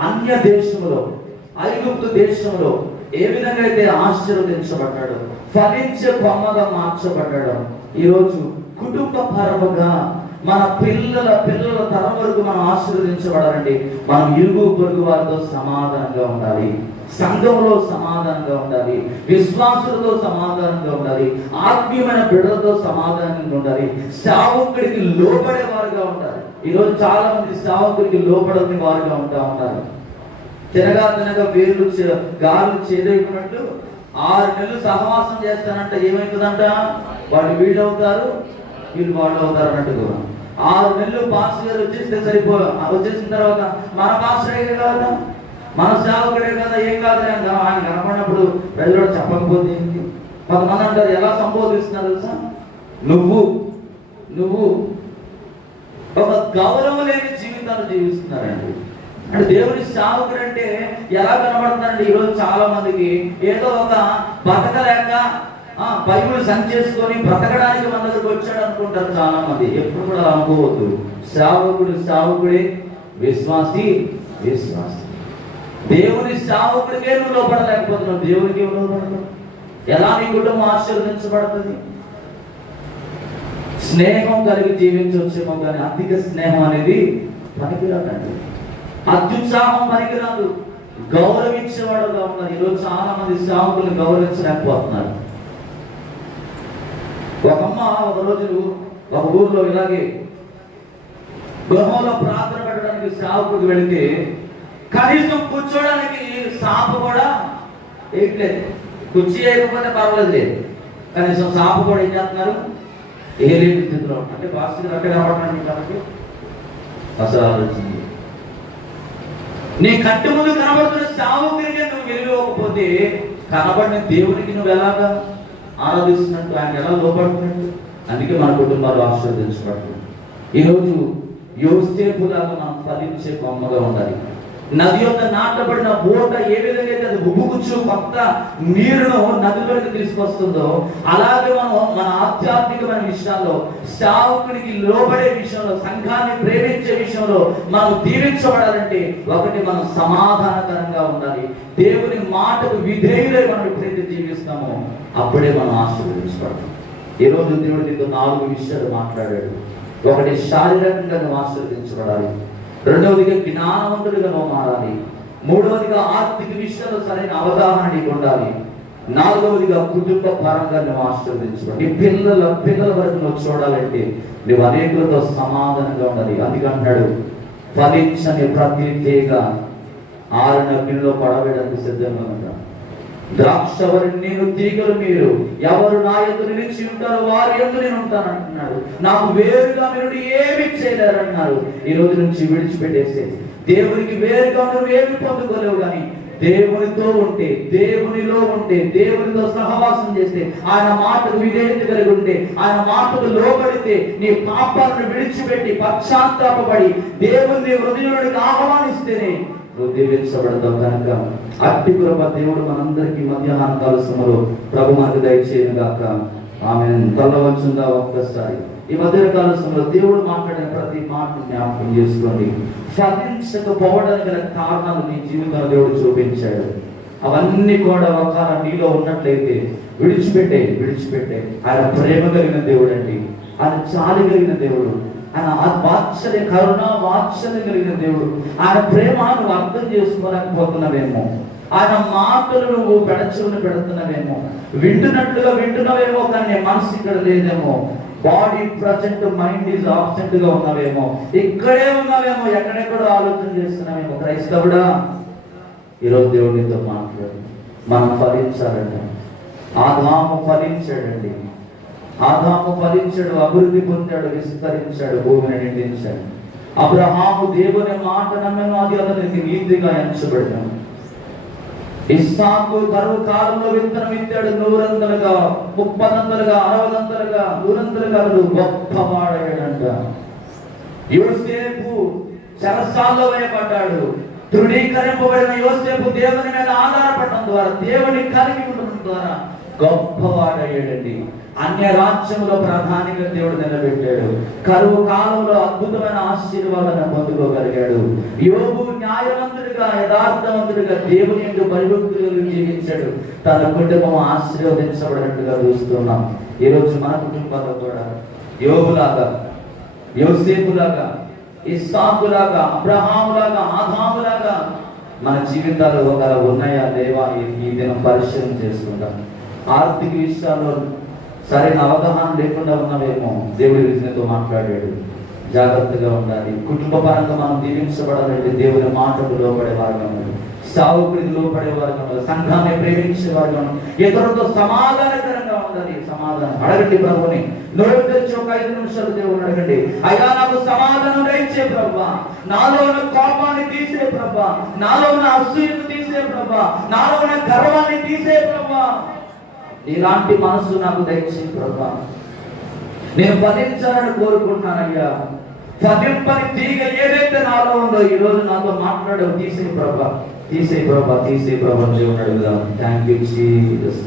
అన్య దేశంలో, ఐగుప్తు దేశంలో ఏ విధంగా అయితే ఆశీర్వదించబడ్డాడు, ఫలించే కొమ్మగా మార్చబడ్డాడు, ఈరోజు కుటుంబ పరముగా మన పిల్లల తరం వరకు మనం ఆశీర్వదించబడాలండి. మనం ఇరుగు పొరుగు వారితో సమాధానంగా ఉండాలి, సంఘంలో సమాధానంగా ఉండాలి, విశ్వాసులతో సమాధానంగా ఉండాలి, ఆత్మీయమైన బిడ్డలతో సమాధానంగా ఉండాలి, సేవకుడికి లోపడే వారుగా ఉండాలి. ఈరోజు చాలా మంది సేవకుడికి లోపడని వారుగా ఉంటారు. తినగా వేర్లు గాలు చేదైపోయినట్టు 6 నెలలు సహవాసం చేస్తానంటే ఏమవుతుందంట, వాళ్ళు వీళ్ళు అవుతారు, వీళ్ళు వాళ్ళు అవుతారు అన్నట్టుగా. 6 నెలలు పాస్టర్ గారు వచ్చేస్తే వచ్చేసిన తర్వాత మన పాస్టరే కదా, మన సేవకుడే కదా, ఏం కాదు ఆయన కనపడినప్పుడు ప్రజలు చెప్పకపోతే ఏంటి? కొంతమంది అంటారు, ఎలా సంబోధిస్తున్నారు తెలుసా, నువ్వు ఒక గౌరవం లేని జీవితాలు జీవిస్తున్నారండి. అంటే దేవుని సేవకుడు అంటే ఎలా కనబడుతున్నారండి? ఈరోజు చాలా మందికి ఏదో ఒక బతకలేక బైబిల్ సంచేసుకొని బ్రతకడానికి మన దగ్గరకు వచ్చాడు అనుకుంటారు చాలా మంది. ఎప్పుడు కూడా అనుకోవద్దు. సేవకుడే, విశ్వాసి. దేవుని సేవకుడికే నువ్వు లోపడలేకపోతున్నావు, దేవునికి లోపడతావు. ఎలా నీ కుటుంబం ఆశీర్వదించబడుతుంది? స్నేహం కలిగి జీవించవచ్చేమో కానీ అధిక స్నేహం అనేది పనికిరాదండి, అత్యుత్సాహం పనికిరాదు. గౌరవించేవాడుగా ఉన్నారు. ఈరోజు చాలా మంది సేవకులను గౌరవించలేకపోతున్నారు. ఒక అమ్మ ఒక ఊర్లో ఇలాగే గృహంలో ప్రార్థన పెట్టడానికి సేవకుడికి వెళితే కనీసం కూర్చోడానికి సాప కూడా వేయట్లేదు. కుర్చీ వేయకపోతే పర్వాలేదు, కనీసం సాప కూడా ఏం చేస్తున్నారు, ఏ లేని స్థితిలో. అంటే పాస్టర్ అక్కడ కనబడడానికి కాబట్టి అసలు ఆలోచించింది. నీ కట్టి ముందు కనబడుతున్న సేవకుడికి నువ్వు వెళ్ళిపోకపోతే కనబడిన దేవునికి నువ్వు ఎలాగా ఆరాధిస్తున్నట్టు, ఆయన ఎలా లోపడుతున్నట్టు? అందుకే మన కుటుంబాలు ఆశీర్వదించబడుతుంది. ఈరోజు యోసేపులాగా మనం ఫలించే కొమ్మగా ఉండాలి. నది యొక్క నాటబడిన ఊట ఏ విధంగా అయితే అది ఉబ్బుకుచ్చు కొత్త నీరును నదిలోకి తీసుకొస్తుందో అలాగే మనం మన ఆధ్యాత్మికమైన విషయాల్లో, సేవకుడికి లోబడే విషయంలో, సంఘాన్ని ప్రేమించే విషయంలో మనం దీవించబడాలంటే ఒకటి మనం సమాధానకరంగా ఉండాలి. దేవుని మాటకు విధేయులై మనం ఎప్పుడైతే జీవిస్తామో అప్పుడే మనం ఆశీర్వదించబడతాం. ఈరోజు దేవుడు నీతో 4 విషయాలు మాట్లాడాడు. ఒకటి, శారీరకంగా నువ్వు ఆశీర్వదించబడాలి. రెండవదిగా జ్ఞానవంతుడిగా నువ్వు మారాలి. మూడవదిగా ఆర్థిక విషయాల్లో సరైన అవగాహన నీకు ఉండాలి. 4వదిగా కుటుంబ పరంగా నువ్వు ఆశీర్వదించబడాలి. నీ పిల్లల వరకు నువ్వు చూడాలంటే నువ్వు అనేకులతో సమాధానంగా ఉండాలి. అందుకంటాడు, ఫలించని ప్రతి తీగ ఆరిన గిన్నెలో పడవేయడానికి సిద్ధంగా ఉంటాడు. ద్రాక్షవరి నేను తీగలు మీరు, ఎవరు నా యందు నిలిచి ఉంటారో వారి యందు నేను ఉంటాను అంటున్నాడు. నాకు వేరుగా మీరు ఏమి చేయలేరు అన్నారు. ఈ రోజు నుంచి విడిచిపెట్టేసే. దేవునికి వేరుగా నువ్వు ఏమి పొందుకోలేవు, కానీ దేవునితో ఉంటే, దేవునిలో ఉంటే, దేవునితో సహవాసం చేస్తే, ఆయన మాటకు విధేయత కలిగి ఉంటే, ఆయన మాటకు లోబడితే, నీ పాపాలను విడిచిపెట్టి పశ్చాత్తాపడి దేవుని హృదయంలోకి ఆహ్వానిస్తేనే దీవించబడతాం. కనుక అట్టి కృప దేవుడు మనందరికీ మధ్యాహ్న కాల సమయంలో ప్రభు మనకు దయచేయను గాక. ఆమేన్. తల్లవచ్చుందా ఒక్కసారి ఈ మధ్యాహ్న కాల సమయంలో దేవుడు మాట్లాడిన ప్రతి మాటను జ్ఞాపకం చేసుకోండి. ఫలించకపోవడానికి గల కారణాలు నీ జీవితంలో దేవుడు చూపించాడు. అవన్నీ కూడా ఒకవేళ నీలో ఉన్నట్లయితే విడిచిపెట్టే. ఆయన ప్రేమ కలిగిన దేవుడు అండి, ఆయన చాలి కలిగిన దేవుడు, ఆయన వాత్సల్య కరుణ వాత్సల్యం కలిగిన దేవుడు. ఆయన ప్రేమ నువ్వు అర్థం చేసుకోలేకపోతున్నావేమో, ఆయన మాటలు నువ్వు పెడుతున్నావేమో, వింటున్నావేమో, కానీ మనసు ఇక్కడ లేదేమో. Body present, mind is absent గా ఉన్నావేమో, ఇక్కడే ఉన్నావేమో, ఎక్కడెక్కడో ఆలోచన చేస్తున్నావేమో. క్రైస్తవుడా, ఈరోజు దేవుడితో మాట్లాడు. మనం ఫలించాలండి. ఆదాము ఫలించాడు, అభివృద్ధి పొందాడు, విస్తరించాడు, భూమిని నిండించాడు. అబ్రహాము దేవుని మాట నమ్మెను, అది అతనికి నీతిగా ఎంచబడినను. ఇస్సాకు కరువు కాలంలో విత్తనం ఇచ్చాడు, 100 30 60 100 గొప్పవాడయ్యాడంట. యోసేపు చెరసాల్లో వేయబడ్డాడు. తృణీకరింపబడిన యోసేపు దేవుని మీద ఆధారపడటం ద్వారా, దేవుని కలిగి ఉండడం ద్వారా గొప్పవాడయ్యాడండి. అన్య రాజ్యంలో ప్రధానిగా దేవుడు నిలబెట్టాడు. కరువు కాలంలో అద్భుతమైన ఆశీర్వాదాన్ని పొందుకోగలిగాడు. యోబు న్యాయవంతుడిగా, యథార్థవంతుడిగా దేవుని యొక్క భయభక్తులు జీవించాడు. తన కుటుంబం ఆశీర్వదించబడినట్టుగా చూస్తున్నాం. ఈరోజు మన కుటుంబాల్లో కూడా యోబులాగా, యోసేపులాగా, ఇస్సాకులాగా, అబ్రహాములాగా, ఆదాములాగా మన జీవితాలు ఒకలా ఉన్నాయా దేవా? ఈ దినం పరిశీలన చేసుకుంటాం. ఆర్థిక విషయాల్లో సరైన అవగాహన లేకుండా ఉన్నవేమో, దేవుడి విజయంతో మాట్లాడాడు. జాగ్రత్తగా ఉండాలి. కుటుంబ పరంగా మనం దీవించబడాలంటే దేవుని మాటకు లోపడే వారుగా ఉండాలి, సావుకుడికి లోపడే వారుగా ఉండాలి, సంఘాన్ని ప్రేమించే వారుగా ఉండాలి, ఇతరులతో సమాధానకరంగా ఉండాలి. సమాధానం అడగండి ప్రభుని. నోరు తెరిచి ఒక 5 నిమిషాలు దేవుని అడగండి. అయ్యా, నాకు సమాధానం దయచే ప్రభువా, నాలో ఉన్న కోపాన్ని తీసే ప్రభువా, నాలో ఉన్న అసూయను తీసే ప్రభువా, నాలో ఉన్న గర్వాన్ని తీసే ప్రభువా, ఇలాంటి మనసు నాకు దయచే ప్రభువా. నేను ఫలించాలని కోరుకుంటున్నానయ్యా. ఫలింపని తీగ ఏదైతే నాలో ఉందో ఈ రోజు నాతో మాట్లాడవు, తీసే ప్రభా, తీసే ప్రభా, తీసే ప్రభా దేవుని అడుగుదాం. Thank you Jesus.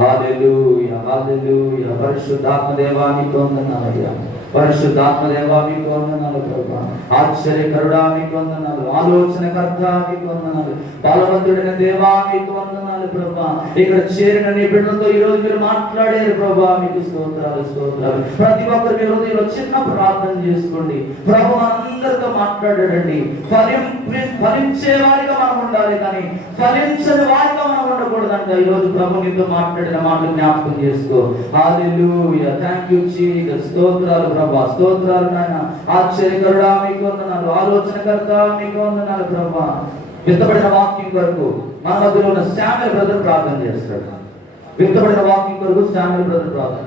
Hallelujah, hallelujah. పరిశుద్ధాత్మ దేవా నీకు వందనాలయ్యా. పరిశుద్ధాత్మ దేవా మీకు వందనాలు ప్రభువా. ఆశ్చర్యకరుడా మీకు వందనాలు. ఆలోచనకర్త మీకు వందనాలు. బలవంతుడైన దేవా మీకు వందనాలు ప్రభువా. ఇక్కడ చేరిన నీ బిడ్డలతో ఈ రోజు మీరు మాట్లాడారు ప్రభువా, మీకు స్తోత్రాలు, స్తోత్రాలు. ప్రతి ఒక్కరు మీ హృదయంలో చిన్న ప్రార్థన చేసుకోండి. ప్రభు అందరితో మాట్లాడాడండి. ఫలించే వారిగా మనం ఉండాలి, కానీ ఫలించని వారిగా మనం ఉండకూడదంట. ఈ రోజు ప్రభు నీతో మాట్లాడిన మాటలు జ్ఞాపకం చేసుకో. హల్లెలూయా. Thank you Jesus. స్తోత్రాలు ప్రభా, స్తోత్రాలు నాయన. ఆశ్చర్యకరుడా మీకు వందనాలు. ఆలోచనకర్త మీకు వందనాలు ప్రభా. విత్తబడిన వాక్యం కొరకు మన మధ్యలో ఉన్న శామ్యూల్ బ్రదర్ ప్రార్థన చేస్తాడు. విత్తబడిన వాక్యం కొరకు శామ్యూల్ బ్రదర్ ప్రార్థన.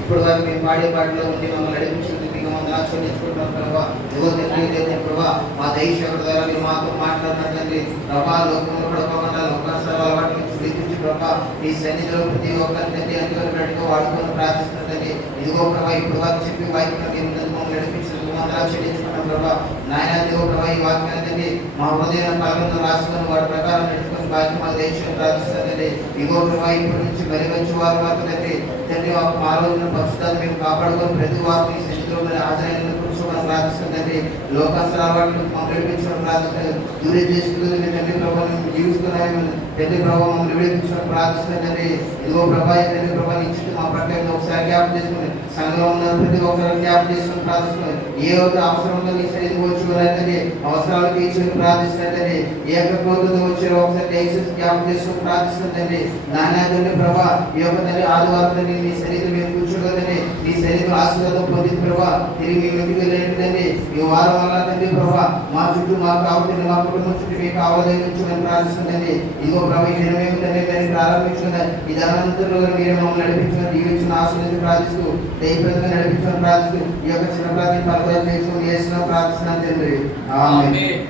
ఇప్పుడు మేము పాడే పాటలో ఉండి మమ్మల్ని నడిపించింది మీకు వందనాలు చెల్లించుకుంటున్నాం ప్రభా. ఇదిగో తండ్రి ప్రభా, మా దైవశకుడు ద్వారా మీరు మాతో మాట్లాడినట్లండి ప్రభా. లోకంలో పడకుండా లోకాసాల అలవాటు నుంచి విధించి ప్రభా, ఈ సన్నిధిలో ప్రతి ఒక్కరి తండ్రి అందులో వాడుకొని ప్రార్థిస్తున్నదండి. ఇదిగో ప్రభా, ఇప్పుడు వారు చెప్పి వాక్యం మమ్మల్ని నడిపించినందుకు వందనాలు చెల్లించుకుంటున్నాం ప్రభా. నాయన ఇదిగో ప్రభా, ఈ వాక్యాన్ని మా హృదయం కాలంలో రాసుకొని వాడి ప్రకారం నడుచుకొని బాధ్యత మాకు దైవశకుడు ప్రార్థిస్తుందండి. ఇదిగో ప్రభా, ఇప్పటి నుంచి మరి మంచి వారు మాకు తండ్రి తండ్రి మా రోజున పరిశుద్ధాన్ని మేము కాపాడుకొని ప్రతి వారిని స్థితిలో హాజరైన కూర్చోమని ప్రార్థిస్తుందండి. లోకాసర అలవాట్లు మమ్మల్ని నడిపించడం ప్రార్థిస్తుంది. దూరం చేసుకుంటుంది మీ తండ్రి ప్రభావం జీవిస్తున్నాము. తండ్రి ప్రభావం మమ్మల్ని విడిపించడం ప్రార్థిస్తుందండి. ఇదిగో ప్రభా, తండ్రి ప్రభావం ఇచ్చి మా ప్రకారం ఒకసారి జ్ఞాపం చేసుకుని సంఘంలో ఉన్న ప్రతి ఒక్కరు జ్ఞాపం చేసుకుని ప్రార్థిస్తున్నాం. ఏ ఒక్క అవసరంలో నీ సన్నిధికి వచ్చుకోలేదండి, అవసరాలు తీర్చుకుని ప్రార్థిస్తుందండి. ఏ ఒక్క కోరికతో వచ్చారో ఒకసారి దయచేసి జ్ఞాపం చేసుకుని ప్రార్థిస్తుందండి. నాన్న ప్రభా, ఈ యొక్క తండ్రి ఆదివారం నీ శరీరం మేము కూర్చోగలండి. నీ శరీరం ఆశీర్వాదం పొందింది ప్రభా. తిరిగి మేము ఇంటికి వెళ్ళేటండి. ఈ వారం వల్ల తండ్రి ప్రభా, మా చుట్టూ మాకు కావాలండి, మా కుటుంబం చుట్టూ మీకు కావాలని ఉంచుకొని ప్రార్థిస్తుందండి. ఇదిగో ప్రభా, ఈ దినమేమి తండ్రి దాన్ని ప్రారంభించుకున్న ఈ ధనంతరంలో మీరే మమ్మల్ని నడిపించుకుని దీవించిన ఆశీర్వదించి ప్రార్థిస్తూ దైవప్రదంగా నడిపించుకొని ప్రార్థిస్తూ ఈ యొక్క చిన్న ప్రార్థన పరపరం చేసుకుని చేస్తున్నాం ప్రార్థిస్తున్నాం తండ్రి. ఆమేన్.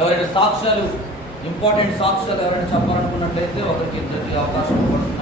ఎవరైనా సాక్ష్యాలు, ఇంపార్టెంట్ సాక్ష్యాలు ఎవరైనా చెప్పాలనుకున్నట్లయితే ఒకరికి ఇద్దరికి అవకాశం ఇవ్వబడుతుంది.